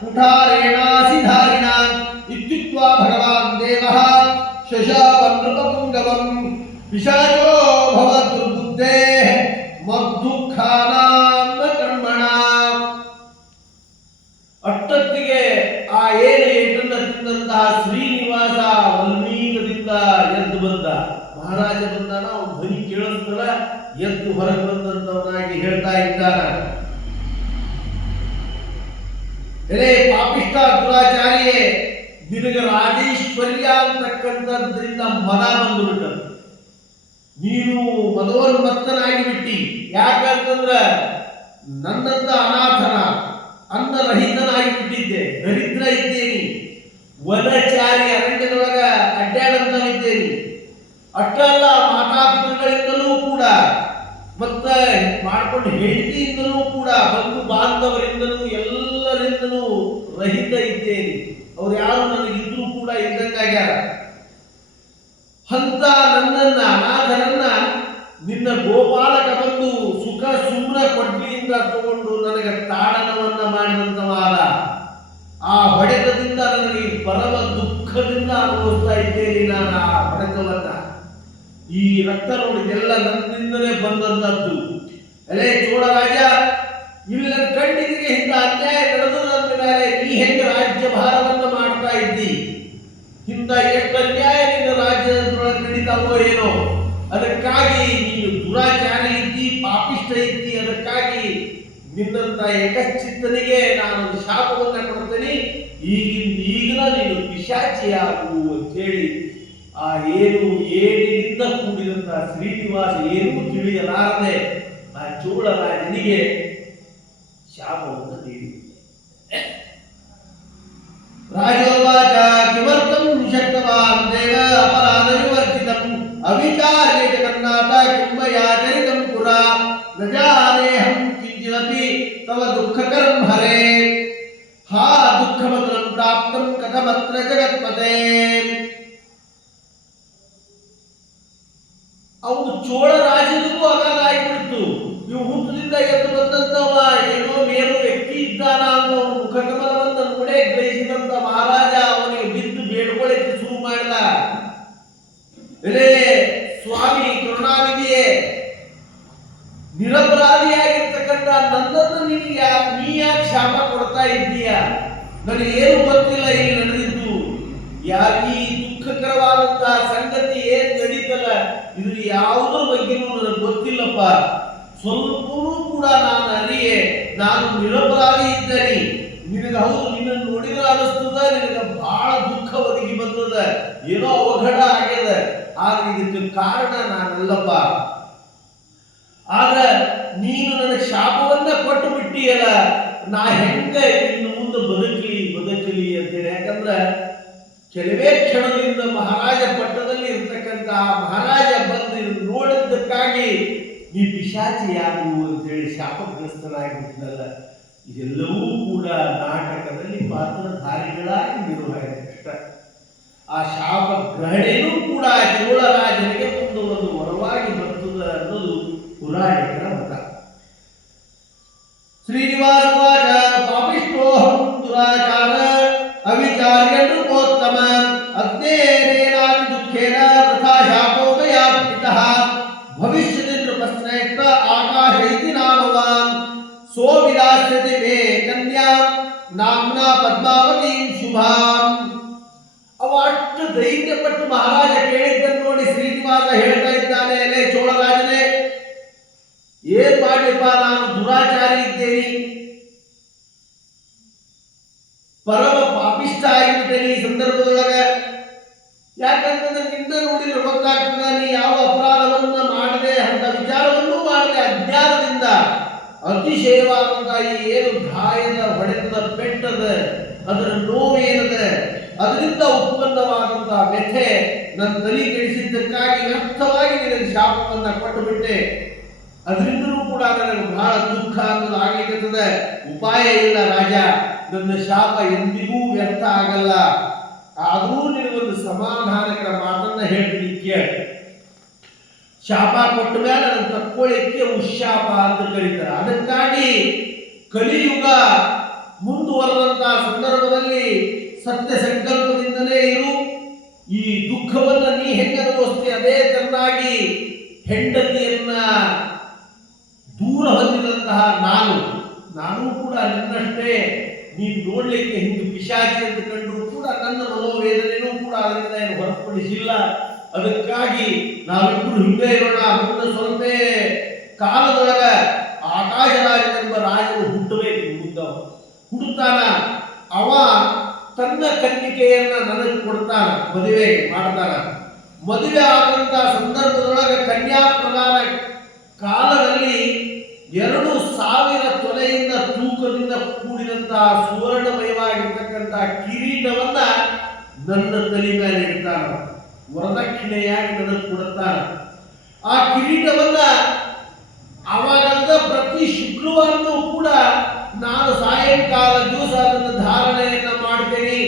ಕುಠಾರೇಣಾಸಿಧಾರಿಣ ಇತ್ಯುಕ್ತ್ವಾ ಭಗವಾನ್ ದೇವಃ ಶಶಾಪಂ ನೃಪಪುಂಗವಂ ಪಿಶಾಚೋ ಭವ ದುರ್ಬುದ್ಧೇಃ ಮದ್ದುಃಖಾನಾಂ ಕರ್ಮಣಾಂ. ಅಷ್ಟೊತ್ತಿಗೆ ಆ ಏನು ಏಟನ್ನ ತಿಂದಂತಹ ಶ್ರೀನಿವಾಸ ವಲ್ಮೀಕದಿಂದ ಎದ್ದು ಬಂದ. ಮಹಾರಾಜ ಬಂದಾನ. ಅವನ ಧ್ವನಿ ಕೇಳಿಸ್ತಲ್ಲ, ಎದ್ದು ಹೊರಗೆ ಬಂದಂತವನಾಗಿ ಹೇಳ್ತಾ ಇದ್ದಾನ. ಎಲೆ ಪಾಪಿಷ್ಟ ದುರಾಚಾರಿಯೇ, ನಿನಗೆ ರಾಜೇಶ್ವರ್ಯ ಅಂತಕ್ಕಂಥದ್ರಿಂದ ಮದ ಬಂದುಬಿಟ್ಟದು. ನೀನು ಮದೋನ್ಮತ್ತನಾಗಿ ಬಿಟ್ಟಿ. ಯಾಕಂತಂದ್ರ ನನ್ನಂತ ಅನಾಥನ ಅನ್ನರಹಿತನಾಗಿ ಬಿಟ್ಟಿದ್ದೆ, ದರಿದ್ರ ಇದ್ದೇನೆ, ವನಚಾರಿ ಅರಣ್ಯದೊಳಗ ಅಡ್ಡಾಡಂತ ಇದ್ದೇನೆ. ಅಷ್ಟಲ್ಲ, ಮಾತಾಪಿತೃಗಳಿಂದಲೂ ಕೂಡ ಮತ್ತ ಮಾಡ್ಕೊಂಡು ಹೆಂಡತಿಯಿಂದಲೂ ಕೂಡ ಬಂಧು ಬಾಂಧವರಿಂದಲೂ ಎಲ್ಲರಿಂದಲೂ ರಹಿತ ಇದ್ದೇನೆ. ಅವ್ರು ಯಾರು ನನಗಿದ್ರು ಕೂಡ ಇದ್ದಂಗಾಗ್ಯಾರ. ಅಂತ ನನ್ನನ್ನ ಅನಾಥರನ್ನ ನಿನ್ನ ಗೋಪಾಲಕ ಬಂದು ಸುಖ ಸುಮ್ರ ಕೊಡ್ಲಿಯಿಂದ ತಗೊಂಡು ನನಗೆ ತಾಡನವನ್ನ ಮಾಡಿದಂತವಾದ ಆ ಹೊಡೆತದಿಂದ ನನಗೆ ಪರಮ ದುಃಖದಿಂದ ಅನುಭವಿಸ್ತಾ ಇದ್ದೇನೆ ನಾನು ಆ ಹೊಡೆತವನ್ನ. ಈ ರಕ್ತ ನೋಡಿದೆಲ್ಲ ನನ್ನಿಂದಲೇ ಬಂದಂತದ್ದು. ಅಲೇ ಚೋಳ ರಾಜ, ಇಲ್ಲಿ ನನ್ನ ಕಣ್ಣಿಗೆ ಇಂಥ ಅನ್ಯಾಯ ನಡೆದು ನನ್ನ ಮೇಲೆ ನೀ ಹೆಂಗ ರಾಜ್ಯ ಭಾರವನ್ನು ಮಾಡ್ತಾ ಇದ್ದಿ? ಇಂಥ ಎಷ್ಟು ಅನ್ಯಾಯ ನಿನ್ನ ರಾಜ್ಯದೊಳಗೆ ನಡೀತಾವೋ ಏನೋ. ಅದಕ್ಕಾಗಿ ನೀನು ದುರಾಚಾರಿ ಇದ್ದಿ, ಪಾಪಿಷ್ಟ ಇದ್ದಿ. ಅದಕ್ಕಾಗಿ ನಿನ್ನಂತ ಏಕಶ್ಚಿತ್ತನಿಗೆ ನಾನು ಶಾಪವನ್ನ ಕೊಡ್ತೇನೆ. ಈಗಿನ ನೀನು ಪಿಶಾಚಿಯಾಗು ಅಂತೇಳಿ ಆ ಏನಿನಿಂದ ಕೂಡಿದಂತ ಶ್ರೀನಿವಾಸ ಏನೂ ತಿಳಿಯಲಾರದೆ ಆ ಚೋಳ ರಾಜನಿಗೆ ಶಾಪವನ್ನು ನೀಡಿದೆ. ರಾಜೋವಾಚ ಕಿಮರ್ಥಂ ನಿಷಕ್ತವಾನ್ ದೇವ ಅಪರಾಧ ವಿವರ್ಜಿತಂ ಅವಿಚಾರ್ಯ ಜಗನ್ನಾಥ ಕಿಂಮಯಾ ಚರಿತಂ ಪುರ ನ ಜಾನೇಹಂ ಕಿಂಚಿದಪಿ ತವ ದುಃಖಕರಂ ಹರೇ ಹಾ ದುಃಖಮತಂ ಪ್ರಾಪ್ತಂ ಕಥಮತ್ರ ಜಗತ್ಪತೆ. ಅವನು ಚೋಳ ರಾಜನಿಗೂ ಅಗಾಧ ಆಗಿಬಿಡ್ತು. ಇವು ಹುಟ್ಟದಿಂದ ಎದ್ದು ಬಂದಂತವ ಏನೋ ಮೇರು ವ್ಯಕ್ತಿ ಇದ್ದಾನ ಅಂತ ಅವನು ಮುಖಕಮಲವನ್ನು ನೋಡೇ ಗ್ರಹಿಸಿದಂತ ಮಹಾರಾಜ ಅವನಿಗೆ ಬಿದ್ದು ಬೇಡ್ಕೊಳ್ಳಿಕ್ಕೆ ಶುರು ಮಾಡಿದ. ಎಲೆ ಸ್ವಾಮಿ ಕರುಣಾನಿಧಿಯೇ, ನಿರಪರಾಧಿಯಾಗಿರ್ತಕ್ಕಂಥ ನನ್ನನ್ನು ನಿನಗೆ ನೀ ಯಾಕೆ ಶಾಪ ಕೊಡ್ತಾ ಇದ್ದೀಯ? ನನಗೇನು ಗೊತ್ತಿಲ್ಲ ಇಲ್ಲಿ ನಡೆದಿದ್ದು. ಈ ದುಃಖಕರವಾದಂತಹ ಸಂಗತಿ ಏನ್ ನಡೀತಲ್ಲ, ಇದು ಯಾವುದ್ರ ಬಗ್ಗೆನೂ ನನಗೆ ಗೊತ್ತಿಲ್ಲಪ್ಪ. ಸ್ವಲ್ಪವೂ ಕೂಡ ನಾನು ಅರಿಯೆ. ನಾನು ನಿರಪರಾಧಿ ಇದ್ದೇನೆ. ನಿನಗೆ ಹೌದು, ನಿನ್ನನ್ನು ನೋಡಿದ್ರೆ ಅನಿಸ್ತದ ನಿನಗೆ ಬಹಳ ದುಃಖ ಒದಗಿ ಬಂದದ, ಏನೋ ಅವಘಡ ಆಗ್ಯದ. ಆದ್ರೆ ಇದಕ್ಕೆ ಕಾರಣ ನಾನಲ್ಲಪ್ಪ. ಆದ್ರೆ ನೀನು ನನಗೆ ಶಾಪವನ್ನ ಕೊಟ್ಟು ಬಿಟ್ಟಿಯಲ್ಲ, ನಾ ಹೆಂಗ ಇನ್ನು ಮುಂದೆ ಬದುಕಲಿ ಅಂತೇಳಿ. ಯಾಕಂದ್ರೆ ಕೆಲವೇ ಕ್ಷಣದಿಂದ ಮಹಾರಾಜ ಪಟ್ಟದಲ್ಲಿ ಇರ್ತಕ್ಕಂಥ ಮಹಾರಾಜ ಬಂದು ನೋಡಿದ್ದಕ್ಕಾಗಿ ನೀ ಪಿಶಾಚಿಯಾಗು ಅಂತೇಳಿ ಶಾಪಗ್ರಸ್ತನಾಗಿಬಿಟ್ಟಲ್ಲ. ಇದೆಲ್ಲವೂ ಕೂಡ ನಾಟಕದಲ್ಲಿ ಪಾತ್ರಧಾರಿಗಳಾಗಿ ನಿರ್ವಹಿಸಿಷ್ಟ. ಆ ಶಾಪ ಗ್ರಹಣೆಯೂ ಕೂಡ ಚೋಳರಾಜನಿಗೆ ಒಂದು ವರವಾಗಿ ಬರ್ತದ ಅನ್ನೋದು ಪುರಾಣಿಕರ ಮತ. ಶ್ರೀನಿವಾಸ ಪಾಪಿಷ್ಟೋಹಂ ದುರಾಚಾರ ಅವಿಚಾರ್ಯ ನೃಪೋತ್ತಮ ಅಜ್ಞೇನೇನಾಪಿ ದುಃಖೇನ ತಥಾ ಶಾಪೋ ಮಯಾ ಪಿತಃ ಭವಿಷ್ಯತಿ ನೃಪಶ್ರೇಷ್ಠ ಆಕಾಶ ಇತಿ ನಾಮವಾನ್ ಸೋವಿದಾಸ್ಯತಿ ಮೇ ಕನ್ಯಾ ನಾಮ್ನಾ ಪದ್ಮಾವತೀಂ ಶುಭಾಂ. ಅವ ಅಷ್ಟು ಧೈರ್ಯಪಟ್ಟು ಮಹಾರಾಜ ಕೇಳಿದ್ದನ್ನು ನೋಡಿ ಶ್ರೀನಿವಾಸ ಹೇಳ್ತಾ ಇದ್ದಾನೆ, ಅಲ್ಲೇ ಚೋಳರಾಜನೇ, ಏನ್ ಮಾಡ್ಲಿಪ್ಪ, ನಾನು ದುರಾಚಾರಿ ಇದ್ದೇನೆ, ಪರಮ ಪಾಪಿಷ್ಟ ಆಗಿಬಿಟ್ಟೇನೆ ಈ ಸಂದರ್ಭದೊಳಗ. ಯಾಕಂತಂದ್ರೆ ನಿನ್ನ ನೋಡಿದ್ರೆ ಗೊತ್ತಾಗ್ತದ ನೀ ಯಾವ ಅಪರಾಧವನ್ನ ಮಾಡದೆ, ಅಂತ ವಿಚಾರವನ್ನೂ ಮಾಡದೆ ಅಜ್ಞಾನದಿಂದ ಅತಿಶಯವಾದಂತಹ ಈ ಏನು ಗಾಯದ ಹೊಡೆತದ ಪೆಟ್ಟದ ಅದರ ನೋವೇನದ ಅದರಿಂದ ಉತ್ಪನ್ನವಾದಂತಹ ವ್ಯಥೆ ನನ್ನ ತಲೆ ಕೆಡಿಸಿದ್ದಕ್ಕಾಗಿ ವ್ಯರ್ಥವಾಗಿ ನಿನಗೆ ಶಾಪವನ್ನ ಕೊಟ್ಟು ಬಿಟ್ಟೆ. ಅದರಿಂದಲೂ ಕೂಡ ನನಗೆ ಬಹಳ ದುಃಖ ಅನ್ನೋದು ಆಗ್ಲಿಕ್ಕೆ ಉಪಾಯ ಇಲ್ಲ ರಾಜ. ನನ್ನ ಶಾಪ ಎಂದಿಗೂ ವ್ಯರ್ಥ ಆಗಲ್ಲ. ಆದರೂ ನಿನಗೊಂದು ಸಮಾಧಾನಕರ ಮಾತನ್ನ ಹೇಳ್ತೀನಿ ಕೇಳ. ಶಾಪ ಕೊಟ್ಟ ಮೇಲೆ ಅದನ್ನು ತಕ್ಕೊಳ್ಳಿಕ್ಕೆ ಉಶಾಪ ಅಂತ ಕರೀತಾರೆ. ಅದಕ್ಕಾಗಿ ಕಲಿಯುಗ ಮುಂದುವರೆದಂತಹ ಸಂದರ್ಭದಲ್ಲಿ ಸತ್ಯ ಸಂಕಲ್ಪದಿಂದಲೇ ಇರು. ಈ ದುಃಖವನ್ನ ನೀ ಹೆಂಗ ಅನುಭವಿಸ್ತಿ ಅದೇ ಚೆನ್ನಾಗಿ ಹೆಂಡತಿಯನ್ನ ದೂರ ಹೊಂದಿದಂತಹ ನಾನು ಕೂಡ ನಿನ್ನಷ್ಟೇ ನೀನು ನೋಡ್ಲಿಕ್ಕೆ ಹಿಂದೆ ಪಿಶಾಚಿ ಅಂತ ಕಂಡು ಕೂಡ ನನ್ನ ಮನೋವೇದನೆಯೂ ಕೂಡ ಅದರಿಂದ ಏನು ಹೊರತುಪಡಿಸಿಲ್ಲ. ಅದಕ್ಕಾಗಿ ನಾವಿಬ್ಬರು ಹಿಂದೆ ಇರೋಣ. ಮುಂದೆ ಸ್ವಲ್ಪ ಕಾಲದೊಳಗ ಆಕಾಶರಾಜನೆಂಬ ರಾಜನು ಹುಟ್ಟಬೇಕು. ಹುಟ್ಟುತ್ತಾನ. ಅವ ತನ್ನ ಕನ್ನಿಕೆ ಕನ್ನಿಕೆಯನ್ನ ನನಗೆ ಕೊಡ್ತಾನ, ಮದುವೆ ಮಾಡ್ತಾನ. ಮದುವೆ ಆದಂತ ಸಂದರ್ಭದೊಳಗೆ ಕನ್ಯಾ ಪ್ರದಾನ ಕಾಲದಲ್ಲಿ 2000 ತೊಲೆಯಿಂದ ತೂಕದಿಂದ ಕೂಡಿದಂತಹ ಸುವರ್ಣಮಯವಾಗಿರ್ತಕ್ಕಂತಹ ಕಿರೀಟವನ್ನ ನನ್ನ ತಲೆ ಮೇಲೆ ಇಡ್ತಾನ, ವರದಕ್ಷಿಣೆಯಾಗಿ ನನಗೆ ಕೊಡುತ್ತಾನ. ಆ ಕಿರೀಟವನ್ನ ಅವಾಗಂತ ಪ್ರತಿ ಶುಕ್ರವಾರನೂ ಕೂಡ ನಾನು ಸಾಯಂಕಾಲ ದಿವಸ ಅದನ್ನು ಧಾರಣೆಯನ್ನ ಮಾಡ್ತೇನೆ.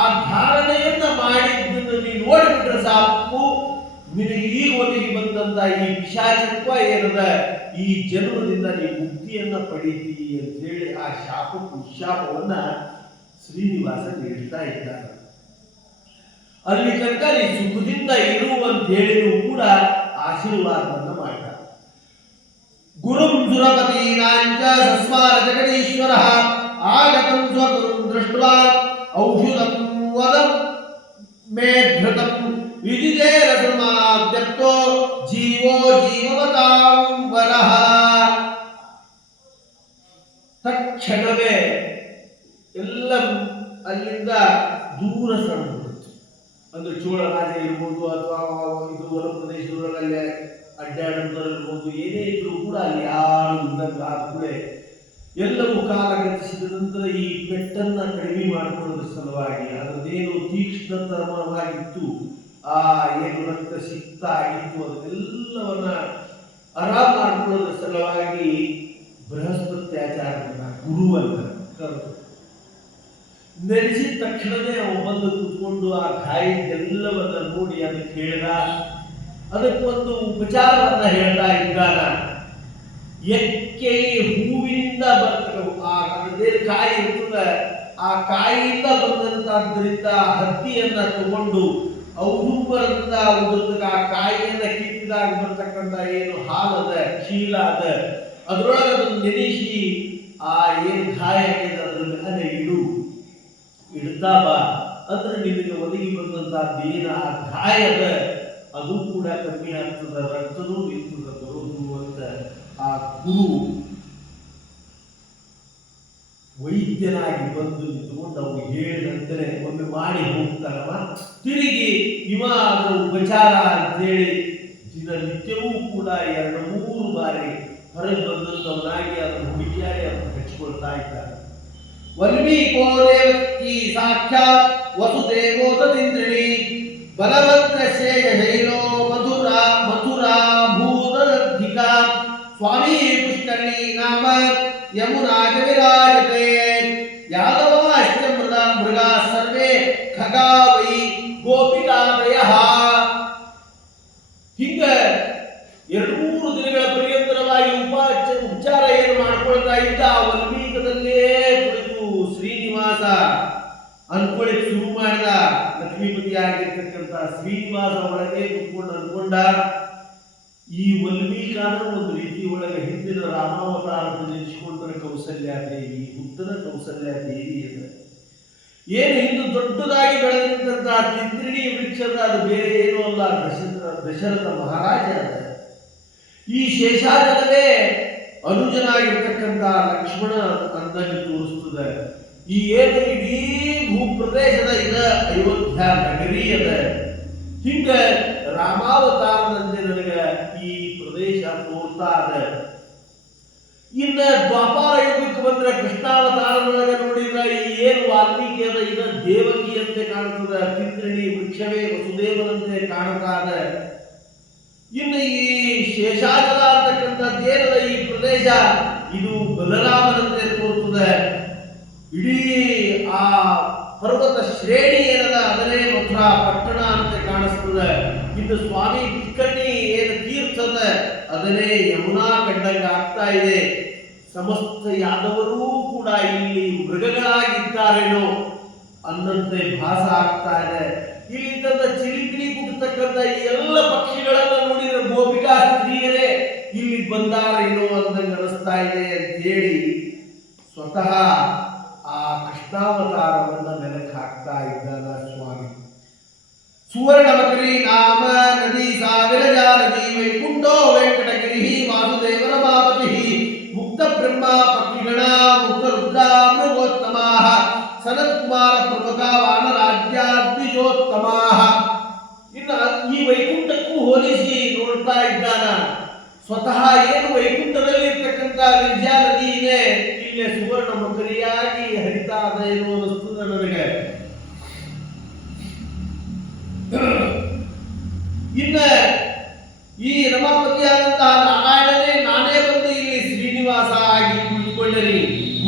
ಆ ಧಾರಣೆಯನ್ನ ಮಾಡಿದ್ದನ್ನು ನೀನು ನೋಡಿಬಿಟ್ರೆ ಸಾಕು, ನಿನಗೆ ಈಗ ಒದಗಿ ಬಂದಂತ ಈ ಪಿಶಾಚತ್ವ ಏನದ ಈ ಜನ್ಮದಿಂದ ನೀನು ಮುಕ್ತಿಯನ್ನ ಪಡೀತಿ ಅಂತ ಹೇಳಿ ಆ ಶಾಪವನ್ನ ಶ್ರೀನಿವಾಸ ನೀಡ್ತಾ ಇದ್ದಾನೆ. ಅಲ್ಲಿ ತನಕ ನೀ ಸುಖದಿಂದ ಇರು ಅಂತ ಹೇಳಿದ್ರು ಕೂಡ ಆಶೀರ್ವಾದವನ್ನು ಮಾಡಿದ. ಗುರುಂ ಸುರಪತೀನಾಂಚ ಸಸ್ಮಾರ ಜಗದೀಶ್ವರ ಆಗತಂ ಸ್ವಗುರುಂ ದೃಷ್ಟ್ವಾ ಔಷಧಂ ವದಂ ಮೇ ಧೃತಂ ವಿಜಿತೇರ ಸಮಾದ್ಯಪ್ತೋ ಜೀವೋ ಜೀವವತಾಂ ವರಃ. ತಕ್ಷಣವೇ ಎಲ್ಲ ಅಲ್ಲಿಂದ ದೂರ ಸರಿದು, ಅಂದ್ರೆ ಚೋಳ ರಾಜ ಇರ್ಬೋದು ಅಥವಾ ಇದು ಹೊರ ಪ್ರದೇಶದೊಳಗಲ್ಲೇ ಅಡ್ಡಾಡಂತವ್ರು ಏನೇ ಇದ್ರು ಕೂಡ ಅಲ್ಲಿ ಯಾರು ಇದ್ದಂಗೆ ಆದ್ಕೂಡೆ ಎಲ್ಲವೂ ಕಾಲ ಗತಿಸಿದ ನಂತರ ಈ ಪೆಟ್ಟನ್ನ ಕಡಿಮೆ ಮಾಡಿಕೊಳ್ಳೋದ್ರ ಸಲುವಾಗಿ ಅದರದ್ದೇನು ತೀಕ್ಷ್ಣತರವಾಗಿತ್ತು, ಆ ಏನು ರಕ್ತ ಸಿಕ್ತ ಆಗಿತ್ತು ಅದನ್ನೆಲ್ಲವನ್ನ ಆರಾಮ್ ಮಾಡಿಕೊಳ್ಳೋದ್ರ ಸಲುವಾಗಿ ಬೃಹಸ್ಪತ್ಯಾಚಾರ್ಯನ ಗುರುವನ್ನ ಕರೆದು ನೆನೆಸಿದ ತಕ್ಷಣವೇ ಅವನು ಬಂದು ಕೂತ್ಕೊಂಡು ಆ ಗಾಯದೆಲ್ಲವನ್ನ ನೋಡಿ ಅದಕ್ಕೆ ಹೇಳ್ದ, ಅದಕ್ಕೊಂದು ಉಪಚಾರವನ್ನ ಹೇಳ್ತಾ ಇದ್ದಾನ. ಎಕ್ಕೆ ಹೂವಿನಿಂದ ಬರ್ತಕ್ಕವು ಆ ಕಾಯಿ ಇರ್ತದೆ, ಆ ಕಾಯಿಯಿಂದ ಬಂದಂತದ್ರಿಂದ ಹತ್ತಿಯನ್ನ ತಗೊಂಡು ಔದುಂಬರದಿಂದ ಉದುರ್ತಕ್ಕ ಆ ಕಾಯಿಯನ್ನ ಕಿತ್ತಿದಾಗ ಬರ್ತಕ್ಕಂಥ ಏನು ಹಾಲದ ಚೀಲ ಅದ ಅದ್ರೊಳಗೆ ಅದನ್ನು ನೆನೆಸಿ ಆ ಏನು ಗಾಯ ಆಗಿದೆ ಅದ್ರ ಮೇಲೆ ಇಡ್ತಾ ಬಾ ಅಂದ್ರೆ ನಿಮಗೆ ಒದಗಿ ಬಂದಂತಹದ್ದೇನ ಆ ಗಾಯದ ಅದು ಕೂಡ ಕಮ್ಮಿ ಆಗ್ತದ, ರಕ್ತನೂ ನಿಂತದ ಬರೋದು ಅಂತ ಆ ಗುರು ವೈದ್ಯನಾಗಿ ಬಂದು ನಿಂತುಕೊಂಡು ಅವ್ರು ಹೇಳಿದಂತೆ ಒಮ್ಮೆ ಮಾಡಿ ಹೋಗ್ತಾರವ. ತಿರುಗಿ ಇವ ಅದರ ಉಪಚಾರ ಅಂತೇಳಿ ದಿನನಿತ್ಯವೂ ಕೂಡ 2-3 ಬಾರಿ ಹೊರಗೆ ಬಂದಂತವನಾಗಿ ಅದನ್ನು ಹುಡುಕಿಯಾಗಿ ಅದನ್ನು ಹಚ್ಕೊಳ್ತಾ ಇದ್ದಾರೆ. ವಲ್ಮೀಕೋ ದೇವಕಿ ಸಾಕ್ಷಾತ್ ವಸುದೇವೋತದಿಂದ್ರಿಣಿ ಬಲಭದ್ರಸ್ಯ ಶೈಲೋ ಮಥುರಾ ಭೂತಧಿಕ ಸ್ವಾಮಿ ಪುಷ್ಕರಣಿ ನಾಮ ಯಮುನಾ ವಿರಾಜತೆ ಯಾದವಾಶ್ಚ ಮೃಗಾ ಸರ್ವೇ ಖಗಾ ವೈ ಗೋಪಿಕಾದಯಃ. ಹಿಂಗ 2-3 ದಿನಗಳ ಪರ್ಯಂತರವಾಗಿ ಉಪಚಾರ ಏನು ಮಾಡ್ಕೊಳ್ತಾ ಇದ್ದ. ವಲ್ಮೀಕದಲ್ಲೇ ಕುಳಿತು ಶ್ರೀನಿವಾಸ ಅನ್ಕೊಳ್ಳಿಕ್ ಶುರು ಮಾಡಿದ. ಲಕ್ಷ್ಮೀಪತಿ ಆಗಿರ್ತಕ್ಕಂಥ ಶ್ರೀನಿವಾಸ ಒಳಗೆ ಕುತ್ಕೊಂಡು ಅನ್ಕೊಂಡ, ಈ ವಲ್ಮೀಕಾನ ಒಂದು ರೀತಿ ಒಳಗೆ ಹಿಂದಿನ ರಾಮಾವತಾರದಲ್ಲಿ ನೆನೆಸಿಕೊಂಡ್ರೆ ಕೌಸಲ್ಯಾದೇವಿ, ಉತ್ತರ ಕೌಸಲ್ಯಾದೇವಿ ಇದೆ. ಏನು ಹಿಂದೆ ದೊಡ್ಡದಾಗಿ ಬೆಳೆದಿದ್ದಂತಹ ತಿಂತ್ರಿಣಿ ವೃಕ್ಷದ ಅದು ಬೇರೆ ಏನೂ ಅಲ್ಲ, ದಶರಥ ಮಹಾರಾಜ ಅದ. ಈ ಶೇಷಾಚಲವೇ ಅನುಜನಾಗಿರ್ತಕ್ಕಂಥ ಲಕ್ಷ್ಮಣ ಅಂದಾಗಿ ತೋರಿಸ್ತದೆ. ಈ ಏನು ಇಡೀ ಭೂಪ್ರದೇಶದ ಇದ ಅಯೋಧ್ಯ ನಗರಿ ಅದ. ಹಿಂಗ ರಾಮಾವತಾರದಂತೆ ನನಗೆ ಈ ಪ್ರದೇಶ ತೋರ್ತಾ ಅದ. ಇನ್ನ ದ್ವಾಪಾರ ಯುಗಕ್ಕೆ ಬಂದ್ರೆ ಕೃಷ್ಣಾವತಾರದೊಳಗೆ ನೋಡಿದ್ರೆ ಈ ಏನು ವಾಲ್ಮೀಕಿ ಅದ ಇದ ದೇವಕಿಯಂತೆ ಕಾಣುತ್ತದೆ, ತಿಂತ್ರಿಣಿ ವೃಕ್ಷವೇ ವಸುದೇವನಂತೆ ಕಾಣುತ್ತಾ ಅದ. ಇನ್ನು ಈ ಶೇಷಾಚಲ ಅಂತಕ್ಕಂಥದ್ದೇನದ ಈ ಪ್ರದೇಶ ಇದು ಬಲರಾಮನಂತೆ ತೋರುತ್ತದೆ. ಇಡೀ ಆ ಪರ್ವತ ಶ್ರೇಣಿ ಏನದ ಅದನ್ನೇ ಮಥುರಾ ಪಟ್ಟಣ ಅಂತ ಕಾಣಿಸ್ತದೆ. ಇನ್ನು ಸ್ವಾಮಿ ಪುಷ್ಕರಣಿ ಏನು ತೀರ್ಥದ ಅದನ್ನೇ ಯಮುನಾ ಕಂಡಂಗ ಆಗ್ತಾ ಇದೆ. ಸಮಸ್ತ ಯಾದವರೂ ಕೂಡ ಇಲ್ಲಿ ಮೃಗಗಳಾಗಿದ್ದಾರೇನೋ ಅನ್ನಂತೆ ಭಾಸ ಆಗ್ತಾ ಇದೆ. ಇಲ್ಲಿ ತಂದ ಚಿಲಿಪಿಲಿ ಕುಟ್ಟತಕ್ಕಂಥ ಈ ಎಲ್ಲ ಪಕ್ಷಿಗಳನ್ನ ನೋಡಿದ್ರೆ ಗೋಪಿಕಾ ಸ್ತ್ರೀಯರೇ ಇಲ್ಲಿ ಬಂದಾರೇನೋ ಅಂದಂಗೆ ಅನಿಸ್ತಾ ಇದೆ ಅಂತ ಹೇಳಿ ಸ್ವತಃ ಆ ಕೃಷ್ಣಾವತಾರವನ್ನ ಮೆಲಕ್ ಹಾಕ್ತಾ ಇದ್ದಾನ ಸ್ವಾಮಿ. ಸುವರ್ಣಮಕರಿ ನಾಮ ನದಿ ಸಾವಿರ ನದಿ ವೈಕುಂಠೋ ವೆಂಕಟಗಿರಿ ವಾಸುದೇವರ ಮಾಪತಿ ಮುಕ್ತ ಬ್ರಹ್ಮ ಪಕ್ಷಿಗಣ ಮುಕ್ತ ರುದ್ರ ಮೃಗೋತ್ತಮ ಸನತ್ಕುಮಾರ ಪ್ರಮುಖ ವಾನರಾಜ್ಯ ಸ್ವತಃ ಏನು ವೈಕುಂಠದಲ್ಲಿ ಇರ್ತಕ್ಕಂಥ ವಿದ್ಯಾ ನದಿ ಇದೆ, ಇಲ್ಲೇ ಸುವರ್ಣ ಮಕರಿಯಾಗಿ ಹರಿತಾ ಇದೆ ಎನ್ನುವ ವಸ್ತುನ ನನಗೆ. ಇನ್ನ ಈ ರಮಾಪತಿಯಾದಂತಹ ನಾರಾಯಣನೇ ನಾನೇ ಬಂದು ಇಲ್ಲಿ ಶ್ರೀನಿವಾಸ ಆಗಿ ಕುಳಿತುಕೊಳ್ಳಲಿ.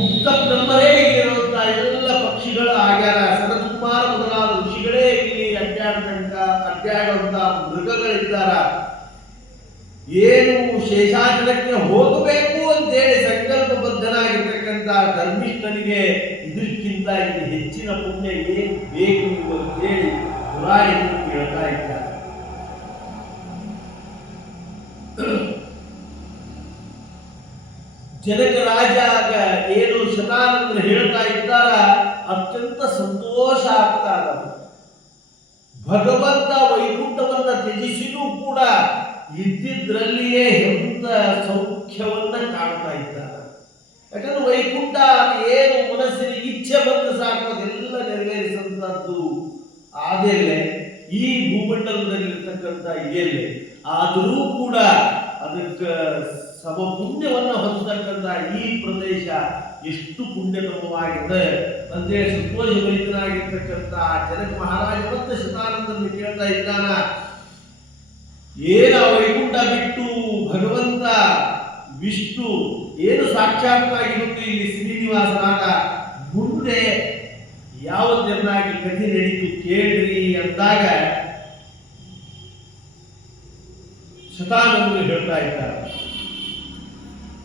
ಮುಕ್ತ ಬ್ರಹ್ಮರೇ ಇಲ್ಲಿರುವಂತಹ ಎಲ್ಲ ಪಕ್ಷಿಗಳು ಆಗ್ಯಾರ, ಸನತ್ಕುಮಾರ ಮೊದಲಾದ ಋಷಿಗಳೇ ಇಲ್ಲಿ ಅಡ್ಡಾಡುವಂತ ಮೃಗಗಳಿದ್ದಾರ. ಏನು ಶೇಷಾಚಲಕ್ಕೆ ಹೋಗಬೇಕು ಅಂತೇಳಿ ಸಂಕಲ್ಪಬದ್ಧನಾಗಿರ್ತಕ್ಕಂಥ ಧರ್ಮಿಷ್ಠನಿಗೆ ಇದಕ್ಕಿಂತ ಇಲ್ಲಿ ಹೆಚ್ಚಿನ ಪುಣ್ಯ ಏನು ಬೇಕು ಅಂತೇಳಿ ಪುರಾಣಿಕರು ಕೇಳ್ತಾ ಇದ್ದಾರೆ. ಜನಕ ರಾಜ ಏನು ಶತಾನಂದರು ಹೇಳ್ತಾ ಇದ್ದಾರ, ಅತ್ಯಂತ ಸಂತೋಷ ಆಗ್ತಾ ಇದೆ. ಭಗವಂತ ವೈಕುಂಠವನ್ನ ತ್ಯಜಿಸಿನೂ ಕೂಡ ಇದ್ದಿದ್ರಲ್ಲಿಯೇ ಎಂತ ಸೌಖ್ಯವನ್ನ ಕಾಣ್ತಾ ಇದ್ದಾರೆ. ಯಾಕಂದ್ರೆ ವೈಕುಂಠ ಏನು ಮನಸ್ಸಿನ ಇಚ್ಛೆ ಬಂದು ಸಾಕು ಅದೆಲ್ಲ ನೆರವೇರಿಸಂತದ್ದು ಆದೆಲ್ಲೇ ಈ ಭೂಮಂಡಲದಲ್ಲಿರ್ತಕ್ಕಂಥ ಇದೆಯಲ್ಲೇ. ಆದರೂ ಕೂಡ ಅದಕ್ಕೆ ಸಮ ಪುಣ್ಯವನ್ನು ಹೊಂದತಕ್ಕಂಥ ಈ ಪ್ರದೇಶ ಎಷ್ಟು ಪುಣ್ಯತಮವಾಗಿದೆ ಅಂತೇಳಿ ಸಂತೋಷಭರಿತನಾಗಿರ್ತಕ್ಕಂಥ ಜನಕ ಮಹಾರಾಜ ಮತ್ತು ಶತಾನಂದನ್ನು ಕೇಳ್ತಾ ಇದ್ದಾನ. ಏನ ವೈಕುಂಠ ಬಿಟ್ಟು ಭಗವಂತ ವಿಷ್ಣು ಏನು ಸಾಕ್ಷಾತ್ವಾಗಿ ಬಂದು ಇಲ್ಲಿ ಶ್ರೀನಿವಾಸನಾದ, ಮುಂದೆ ಯಾವ ಚೆನ್ನಾಗಿ ಕಥೆ ನಡೀತು ಕೇಳ್ರಿ ಅಂದಾಗ ಶತಾನಂದರು ಹೇಳ್ತಾ ಇದ್ದಾರೆ.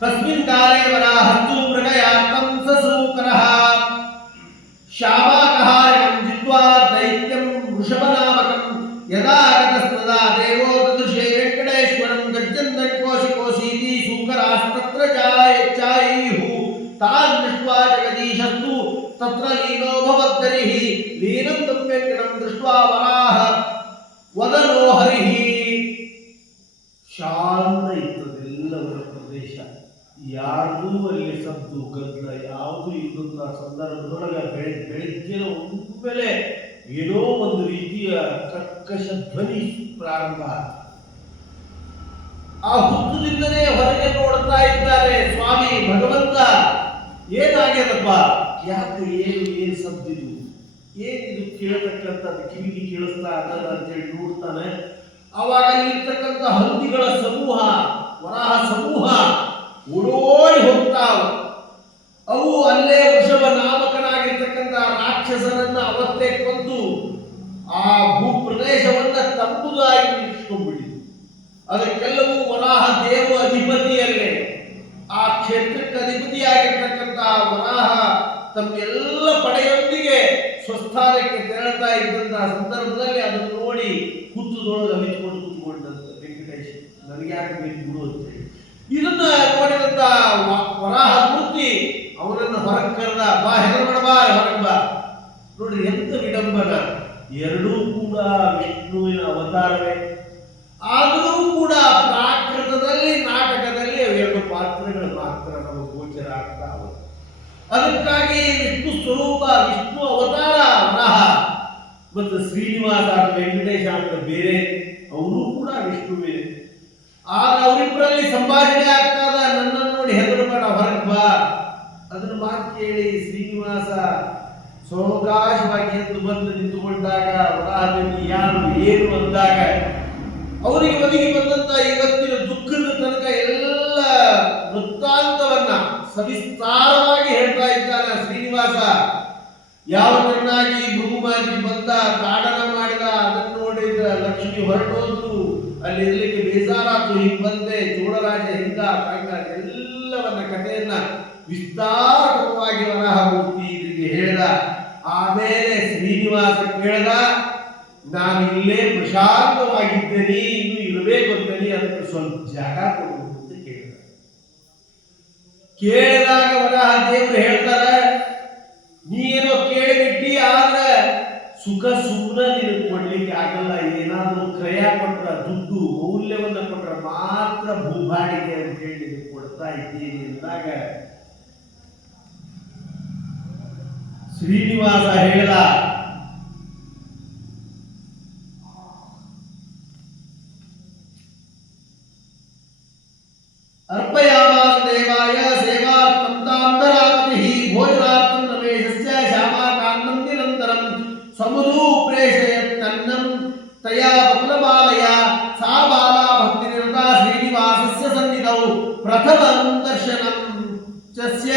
ತಸ್ಮಿನ್ ಕಾಲೇ ವರಾಹಸ್ತು ಮೃಗಯಾರ್ಥಂ ಸಸೂಕರಃ ಶ್ಯಾಮಾಕಹಾರಕಂ ಜಿತ್ವಾ ದೈತ್ಯಂ ವೃಷಭನಾಮಕಂ ಯದಾ ಆಗತಸ್ತದಾ ದೇವೋ ತದೃಶೇ ವೆಂಕಟೇಶ್ವರಂ ಗಜ್ಜಂದನ್ ಕೋಶಿಕೋಶೀತಿ ಸೂಕರಾಸ್ತತ್ರ ಚಾಯೀಹು ತಾನ್ ದೃಷ್ಟ್ವಾ ಜಗದೀಶಸ್ತು ತತ್ರ ಲೀನೋ ಭವದ್ದರಿಃ ಲೀನಂ ತಂ ವೆಂಕಟಂ ದೃಷ್ಟ್ವಾ ವರಾಹ ವದನೋ ಹರಿಃ. ಶಾಂತ ಇದ್ದದೆಲ್ಲವರ ಪ್ರದೇಶ, ಯಾರಿಗೂ ಅಲ್ಲಿ ಸದ್ದು ಗದ್ದಲ ಯಾವುದೂ ಇದ್ದಂಥ ಸಂದರ್ಭದೊಳಗೆ ಬೆಳಗ್ಗಿನ ಒಮ್ಮೆಲೆ ಏನೋ ಒಂದು ರೀತಿಯ ಕರ್ಕಶ ಧ್ವನಿ ಪ್ರಾರಂಭ. ಆ ಹುತ್ತದಿಂದಲೇ ಹೊರಗೆ ನೋಡ್ತಾ ಇದ್ದಾರೆ ಸ್ವಾಮಿ ಭಗವಂತ. ಏನಾಗ್ಯದಪ್ಪ, ಯಾಕೆ ಏನು ಸದ್ದಿದು, ಏನಿದು ಕೇಳತಕ್ಕಂಥದ್ದು ಕಿವಿಗೆ ಕೇಳಿಸ್ತಾ ಅನ್ನೋದು ಅಂತೇಳಿ ನೋಡ್ತಾನೆ. ಆವಾಗ ಇರ್ತಕ್ಕಂಥ ಹಂದಿಗಳ ಸಮೂಹ, ವರಾಹ ಸಮೂಹ ಓಡೋಡಿ ಹೋಗ್ತಾವ. ಅವು ಅಲ್ಲೇ ವೃಷಭ ನಾಮಕನಾಗಿರ್ತಕ್ಕಂಥ ರಾಕ್ಷಸನನ್ನ ಅವತ್ತೇ ಕೊಂದು ಆ ಭೂಪ್ರದೇಶವನ್ನ ತಮ್ಮದಾಗಿ ಇಟ್ಕೊಂಡ್ಬಿಟ್ಟಿದೆ. ಅದಕ್ಕೆಲ್ಲವೂ ವರಾಹ ದೇವ ಅಧಿಪತಿಯಲ್ಲೇ, ಆ ಕ್ಷೇತ್ರಕ್ಕೆ ಅಧಿಪತಿಯಾಗಿರ್ತಕ್ಕಂಥ ವರಾಹ ತಮ್ಮೆಲ್ಲ ಪಡೆಯೊಂದಿಗೆ ಸ್ವಸ್ಥಾನಕ್ಕೆ ತೆರಳುತ್ತಾ ಇದ್ದಂತಹ ಸಂದರ್ಭದಲ್ಲಿ ಅದನ್ನು ನೋಡಿ ಹುತ್ತದೊಳಗೆ ಅವಿತ್ಕೊಂಡು ಕೂತ್ಕೊಂಡಂತ ವೆಂಕಟೇಶ್, ನನಗೆ ಯಾಕೆ ಬೇಕು ಬಿಡು ಅಂತೇಳಿ. ಇದನ್ನ ನೋಡಿದಂತ ವರಾಹ ಮೂರ್ತಿ ಅವನನ್ನು ಹೊರಗೆ ಕರೆದ, ಬಾ ಹೆದರಬೇಡ, ಬಾ ಹೊರಗೆ ಬಾ. ನೋಡ್ರಿ ಎಂತ ವಿಡಂಬನ, ಎರಡೂ ಕೂಡ ವಿಷ್ಣುವಿನ ಅವತಾರವೇ. ಆದರೂ ಕೂಡ ಪ್ರಾಕೃತದಲ್ಲಿ ನಾಟಕದಲ್ಲಿ ಅವೆರಡು ಪಾತ್ರಗಳು ಮಾತ್ರ ನಮಗೆ ಗೋಚರ ಆಗ್ತಾವ. ಅದಕ್ಕಾಗಿ ವಿಷ್ಣು ಸ್ವರೂಪ, ವಿಷ್ಣು ಅವತಾರ ವರಾಹ ಮತ್ತು ಶ್ರೀನಿವಾಸ ವೆಂಕಟೇಶ ಅಂತ ಬೇರೆ, ಅವರು ಕೂಡ ವಿಷ್ಣುವೇ. ಆಗ ಅವರಿಬ್ಬರಲ್ಲಿ ಸಂಭಾಷಣೆ ಆಗ್ತದ. ನನ್ನನ್ನು ನೋಡಿ ಹೆದರಬೇಡ, ಹೊರಗೆ ಬಾ. ಅದನ್ನು ಮಾತು ಕೇಳಿ ಶ್ರೀನಿವಾಸ ಸಾವಕಾಶವಾಗಿ ಎದ್ದು ಬಂದು ನಿಂತುಕೊಂಡಾಗ ವರಾಹದಲ್ಲಿ ಯಾರು ಏನು ಅಂದಾಗ ಅವರಿಗೆ ಒದಗಿ ಬಂದಂತ ಇವತ್ತಿನ ದುಃಖದ ತನಕ ಎಲ್ಲ ವೃತ್ತಾಂತವನ್ನ ಸವಿಸ್ತಾರವಾಗಿ ಹೇಳ್ತಾ ಇದ್ದಾನೆ ಶ್ರೀನಿವಾಸ. ಯಾವ ಚೆನ್ನಾಗಿ ಭೃಗುಮಾರಿ ಬಂದ, ತಾಡನ ಮಾಡಿದ, ಅದನ್ನು ನೋಡಿದ ಲಕ್ಷ್ಮಿ ಹೊರಟೋದ್ರು, ಅಲ್ಲಿ ಇರ್ಲಿಕ್ಕೆ ಬೇಜಾರಾತು, ಹಿಂಗ್ ಬಂದೆ, ಚೋಳರಾಜ ಹಿಂಗ ಕಂಡ ಎಲ್ಲವನ್ನ ಕಥೆಯನ್ನ ವಿಸ್ತಾರವಾಗಿ ವರಾಹ ಮೂರ್ತಿ ಇದರಿಗೆ ಹೇಳ್ದ. ಆಮೇಲೆ ಶ್ರೀನಿವಾಸ ಕೇಳ್ದ, ನಾನು ಇಲ್ಲೇ ಪ್ರಶಾಂತವಾಗಿದ್ದೇನೆ, ಇನ್ನು ಇರಬೇಕು ಅಂತೇಳಿ ಅದಕ್ಕೆ ಸ್ವಲ್ಪ ಜಾಗ ಕೊಡು ಅಂತ ಕೇಳಿದ. ಕೇಳಿದಾಗ ವರಾಹ ದೇವರು ಹೇಳ್ತಾರೆ, ನೀನೋ ಕೇಳಿಬಿಟ್ಟಿ, ಆದ್ರೆ ಸುಖ ಸುಮ್ಮನೆ ನಿನಗೆ ಕೊಡ್ಲಿಕ್ಕೆ ಆಗಲ್ಲ. ಏನಾದರೂ ಕ್ರಯ ಕೊಟ್ರ, ದುಡ್ಡು ಮೌಲ್ಯವನ್ನ ಕೊಟ್ರ ಮಾತ್ರ ಭೂಬಾಡಿಗೆ ಅಂತ ಹೇಳಿ ಕೊಡ್ತಾ ಇದ್ದೀನಿ ಅಂದಾಗ ಶ್ರೀನಿವಾಸ ಹೇಳ್ದ, ಚಸ್ಯ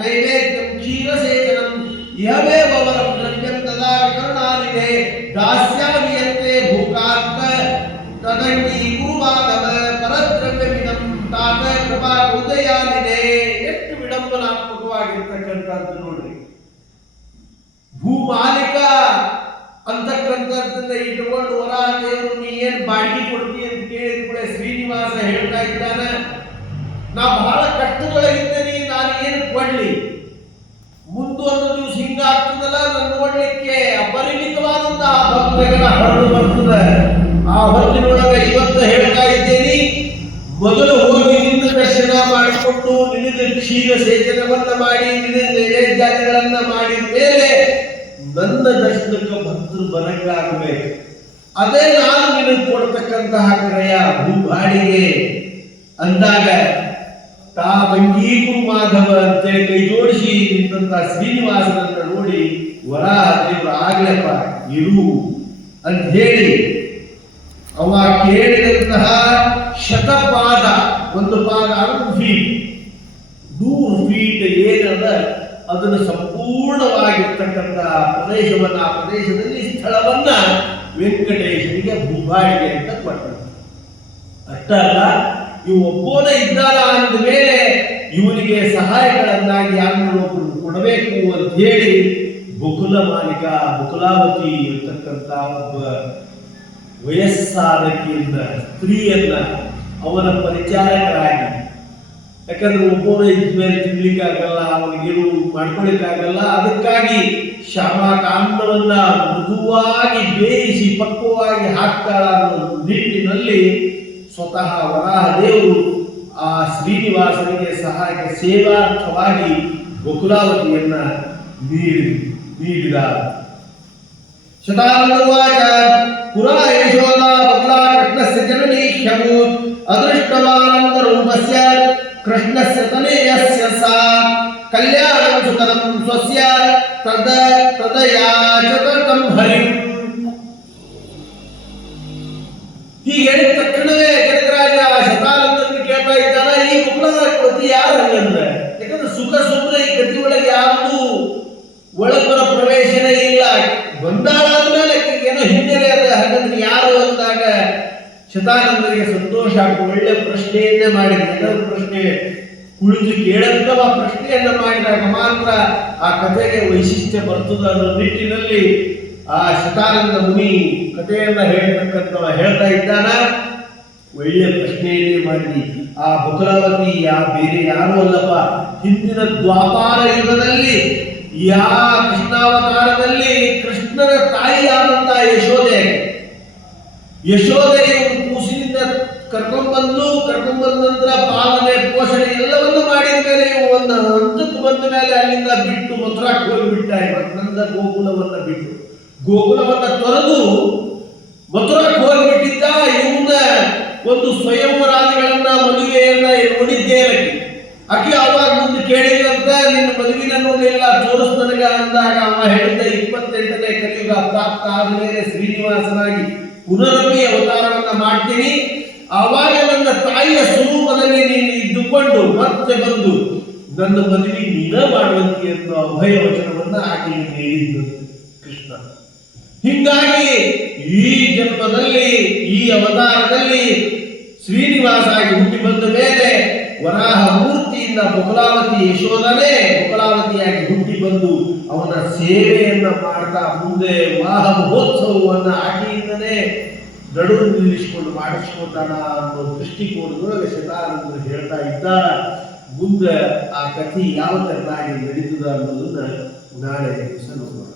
ನೈವೇದ್ಯಂ ಕ್ಷೀರಸೇಚನಂ ಇಹಮೇವ ವರಂ ದ್ರವ್ಯಂ ದದಾಮಿ ಕರುಣಾನಿಧೇ ದಾಸ್ಯಾಮಿ ಯತ್ತೆ ಭೂಕಾಂತ ತದಂಗೀ ಕುರು ಮಾಧವ ಪರದ್ರವ್ಯಮಿದಂ ತಾತ ಕೃಪಾ ಹೃದಯಾನಿಧೇ. ಎಷ್ಟು ವಿಡಂಬನಾತ್ಮಕವಾಗಿರ್ತಕ್ಕಂಥದ್ದು ನೋಡ್ರಿ. ಭೂಮಾಲಿಕ ಅಂತಕ್ಕಂಥದ್ದನ್ನ ಇಟ್ಟುಕೊಂಡು ವರ ದೇವರು ನೀ ಏನ್ ಬಾಡಿಗೆ ಕೊಡ್ತಿ ಅಂತ ಕೇಳಿದ ಕೂಡ ಶ್ರೀನಿವಾಸ ಹೇಳ್ತಾ ಇದ್ದಾನ, ನಾ ಬಹಳ ಕಷ್ಟದೊಳಗಿದ್ದೇನೆ, ನಾನು ಏನು ಕೊಡ್ಲಿ, ಮುಂದೊಂದು ದಿವಸ ಹಿಂಗಾಗ್ತದಲ್ಲ ನನ್ನ ನೋಡ್ಲಿಕ್ಕೆ ಅಪರಿಮಿತವಾದಂತಹ ಭಕ್ತಗಳ ಹೊರಡು ಬರ್ತದೆ. ಆ ಹೊರತಿನೊಳಗೆ ಇವತ್ತು ಹೇಳ್ತಾ ಇದ್ದೇನೆ, ಮೊದಲು ಹೋಗಿ ನಿನ್ನ ದರ್ಶನ ಮಾಡಿಕೊಂಡು ನಿನಗೆ ಕ್ಷೀರ ಸೇಚನವನ್ನ ಮಾಡಿ ನಿನಗೆ ನೈವೇದ್ಯಾದಿಗಳನ್ನ ಮಾಡಿದ ಮೇಲೆ ನನ್ನ ದರ್ಶನಕ್ಕೆ ಭಕ್ತರು ಬರಂಗಾಗಬೇಕು. ಅದೇ ನಾನು ನಿನಗೆ ಕೊಡ್ತಕ್ಕಂತಹ ಕ್ರಯ ಭೂಬಾಡಿಗೆ ಅಂದಾಗ ತಾ ಬಂಗೀಕುರು ಮಾಧವ ಅಂತೇಳಿ ಕೈ ಜೋಡಿಸಿ ನಿಂತಹ ಶ್ರೀನಿವಾಸನನ್ನ ನೋಡಿ ವರ ದೇವರು ಆಗ್ಲಪ್ಪ ಇರು ಅಂತ ಹೇಳಿ ಅವ ಕೇಳಿದಂತಹ ಶತಪಾದ, ಒಂದು ಪಾದ 100 ಫೀಟ್ ಏನದ ಅದನ್ನು ಸಂಪೂರ್ಣವಾಗಿರ್ತಕ್ಕಂತಹ ಪ್ರದೇಶವನ್ನ, ಆ ಪ್ರದೇಶದಲ್ಲಿ ಸ್ಥಳವನ್ನ ವೆಂಕಟೇಶನಿಗೆ ಭೂಬಾಡಿಗೆ ಅಂತ ಕೊಟ್ಟರು. ಅಷ್ಟಲ್ಲ, ಇವು ಒಬ್ಬನೇ ಇದ್ದಾನ ಅಂದ ಮೇಲೆ ಇವನಿಗೆ ಸಹಾಯಗಳನ್ನಾಗಿ ಯಾರನ್ನೊಬ್ಬರು ಕೊಡಬೇಕು ಅಂತ ಹೇಳಿ ಬಕುಲ ಮಾಲಿಕ ಬಕುಲಾವತಿ ಇರ್ತಕ್ಕಂಥ ಒಬ್ಬ ವಯಸ್ಸಾದಕಿಯನ್ನ ಸ್ತ್ರೀಯನ್ನ ಅವನ ಪರಿಚಾರಕರಾಗಿ, ಯಾಕಂದ್ರೆ ಒಬ್ಬನೇ ಇದ್ಮೇಲೆ ತಿನ್ಲಿಕ್ಕಾಗಲ್ಲ, ಅವನಿಗೇನು ಮಾಡ್ಕೊಳಿಕ್ಕಾಗಲ್ಲ, ಅದಕ್ಕಾಗಿ ಶ್ಯಾಮಕಾಂಡವನ್ನ ಮೃದುವಾಗಿ ಬೇಯಿಸಿ ಪಕ್ವವಾಗಿ ಹಾಕ್ತಾಳ ಅನ್ನೋ ನಿಟ್ಟಿನಲ್ಲಿ ಸ್ವತಃ ವರಾಹ ದೇವರು ಆ ಶ್ರೀನಿವಾಸನಿಗೆ ಸಹಾಯಕ ಸೇವಾರ್ಥವಾಗಿ ಬಕುಲಾವತಿಯನ್ನ ನೀಡಿದ. ಶತಾನಂದವಾಚ ಪುರಾ ಯಶೋದಾ ಬಕುಲಾ ಕೃಷ್ಣಸ್ಯ ಜನನೀ ಹ್ಯಭೂತ್ ಅದೃಷ್ಟವಾನಂದ ರೂಪಸ್ಯ ಕೃಷ್ಣಸ್ಯ ತನಯಸ್ಯ ಸಾ ಕಲ್ಯಾಣಂ ಸುತರಂ ಸ್ವಸ್ಯ ತದಯಾಚತಂ ಹರಿಂ. ಹೀಗೆ ಹೇಳಿದ ತಕ್ಷಣವೇ ಜನಕರಾಜ ಶತಾನಂದನ್ನು ಕೇಳ್ತಾ ಇದ್ದಾನ, ಈ ಬಕುಲಾವತಿ ಯಾರು ಹಂಗಂದ್ರೆ? ಯಾಕಂದ್ರೆ ಸುಖ ಸುಮ್ಮನೆ ಈ ಗತಿ ಒಳಗೆ ಯಾವುದು ಒಳಬರ ಪ್ರವೇಶನೇ ಇಲ್ಲ. ಬಂದಾಳಾದ್ಮೇಲೆ ಏನೋ ಹಿನ್ನೆಲೆ ಅದ, ಹಾಗಂದ್ರೆ ಯಾರು ಅಂದಾಗ ಶತಾನಂದರಿಗೆ ಸಂತೋಷ ಆಗ್ತದೆ. ಒಳ್ಳೆ ಪ್ರಶ್ನೆಯನ್ನೇ ಮಾಡಿದ, ಪ್ರಶ್ನೆ ಕುಳಿತು ಕೇಳಂತವ ಪ್ರಶ್ನೆಯನ್ನ ಮಾಡಿದಾಗ ಮಾತ್ರ ಆ ಕಥೆಗೆ ವೈಶಿಷ್ಟ್ಯ ಬರ್ತದ ಅನ್ನೋ ನಿಟ್ಟಿನಲ್ಲಿ ಆ ಶತಾನಂದ ಮುನಿ ಕಥೆಯನ್ನ ಹೇಳ್ತಾ ಇದ್ದಾನ. ಒಳ್ಳೆಯ ಪ್ರಶ್ನೆಯನ್ನೇ ಮಾಡಿ ಆ ಬಕುಲಾವತಿ ಬೇರೆ ಯಾರು ಅಲ್ಲಪ್ಪ, ಹಿಂದಿನ ದ್ವಾಪಾರ ಯುಗದಲ್ಲಿ ಕೃಷ್ಣಾವತಾರದಲ್ಲಿ ಕೃಷ್ಣನ ತಾಯಿಯಾದಂತಹ ಯಶೋದೆ ಕೂಸಿನಿಂದ ಕರ್ಕೊಂಡ್ಬಂದ ನಂತರ ಪಾಲನೆ ಪೋಷಣೆ ಎಲ್ಲವನ್ನೂ ಮಾಡಿದ ಮೇಲೆ ಒಂದು ಹಂತಕ್ಕೆ ಬಂದ ಮೇಲೆ ಅಲ್ಲಿಂದ ಬಿಟ್ಟು ಮಥುರಾಕ್ಕೆ ಹೋಗಿಬಿಟ್ಟ. ನಂದ ಗೋಕುಲವನ್ನ ತೊರೆದು ಮಥುರಾಕ್ಕೆ ಹೋಗಿಬಿಟ್ಟಿದ್ದ. ಇವನ್ನ ಒಂದು ಸ್ವಯಂವರಾದಿಗಳನ್ನ ಮದುವೆಯನ್ನ ನೋಡಿದ್ದೇನೆ. ಆಕೆ ಅವಾಗ ಮುಂದೆ ಕೇಳಿದಂತ ನಿನ್ನ ಮದುವಿನ ನೋಡಲಿಲ್ಲ ತೋರಿಸ್ ನನಗ ಅಂದಾಗ ಅವ ಹೇಳಿದ 28ನೇ ಕಲಿಯುಗ ಪ್ರಾಪ್ತ ಆದಮೇಲೆ ಶ್ರೀನಿವಾಸನಾಗಿ ಪುನರಪಿ ಅವತಾರವನ್ನ ಮಾಡ್ತೀನಿ, ಆವಾಗ ನನ್ನ ತಾಯಿಯ ಸ್ವರೂಪದಲ್ಲಿ ನೀನು ಇದ್ದುಕೊಂಡು ಮತ್ತೆ ಬಂದು ನನ್ನ ಮದುವೆ ನೀನ ಮಾಡುವಂತೆ ಅನ್ನೋ ಅಭಯ ವಚನವನ್ನ ಆಕೆಗೆ ನೀಡಿದ್ದು ಕೃಷ್ಣ. ಹೀಗಾಗಿ ಈ ಜನ್ಮದಲ್ಲಿ ಈ ಅವತಾರದಲ್ಲಿ ಶ್ರೀನಿವಾಸ ಆಗಿ ಹುಟ್ಟಿ ಬಂದ ಮೇಲೆ ವರಾಹ ಮೂರ್ತಿಯಿಂದ ಬಕುಲಾವತಿ ಯಶೋಧನೆ ಬಕುಲಾವತಿಯಾಗಿ ಹುಟ್ಟಿ ಬಂದು ಅವನ ಸೇವೆಯನ್ನ ಮಾಡ್ತಾ ಮುಂದೆ ವಿವಾಹ ಮಹೋತ್ಸವವನ್ನ ಆಕೆಯಿಂದನೇ ನಡುವು ನಿಲ್ಲಿಸಿಕೊಂಡು ಮಾಡಿಸ್ಕೊತಾನ ಅನ್ನೋ ದೃಷ್ಟಿಕೋನದೊಳಗೆ ಶತಾನಂದರು ಹೇಳ್ತಾ ಇದ್ದಾರ. ಮುಂದೆ ಆ ಕಥೆ ಯಾವ ತರನಾಗಿ ನಡೀತದ ಅನ್ನೋದನ್ನ ನಾಳೆ ನೋಡೋಣ.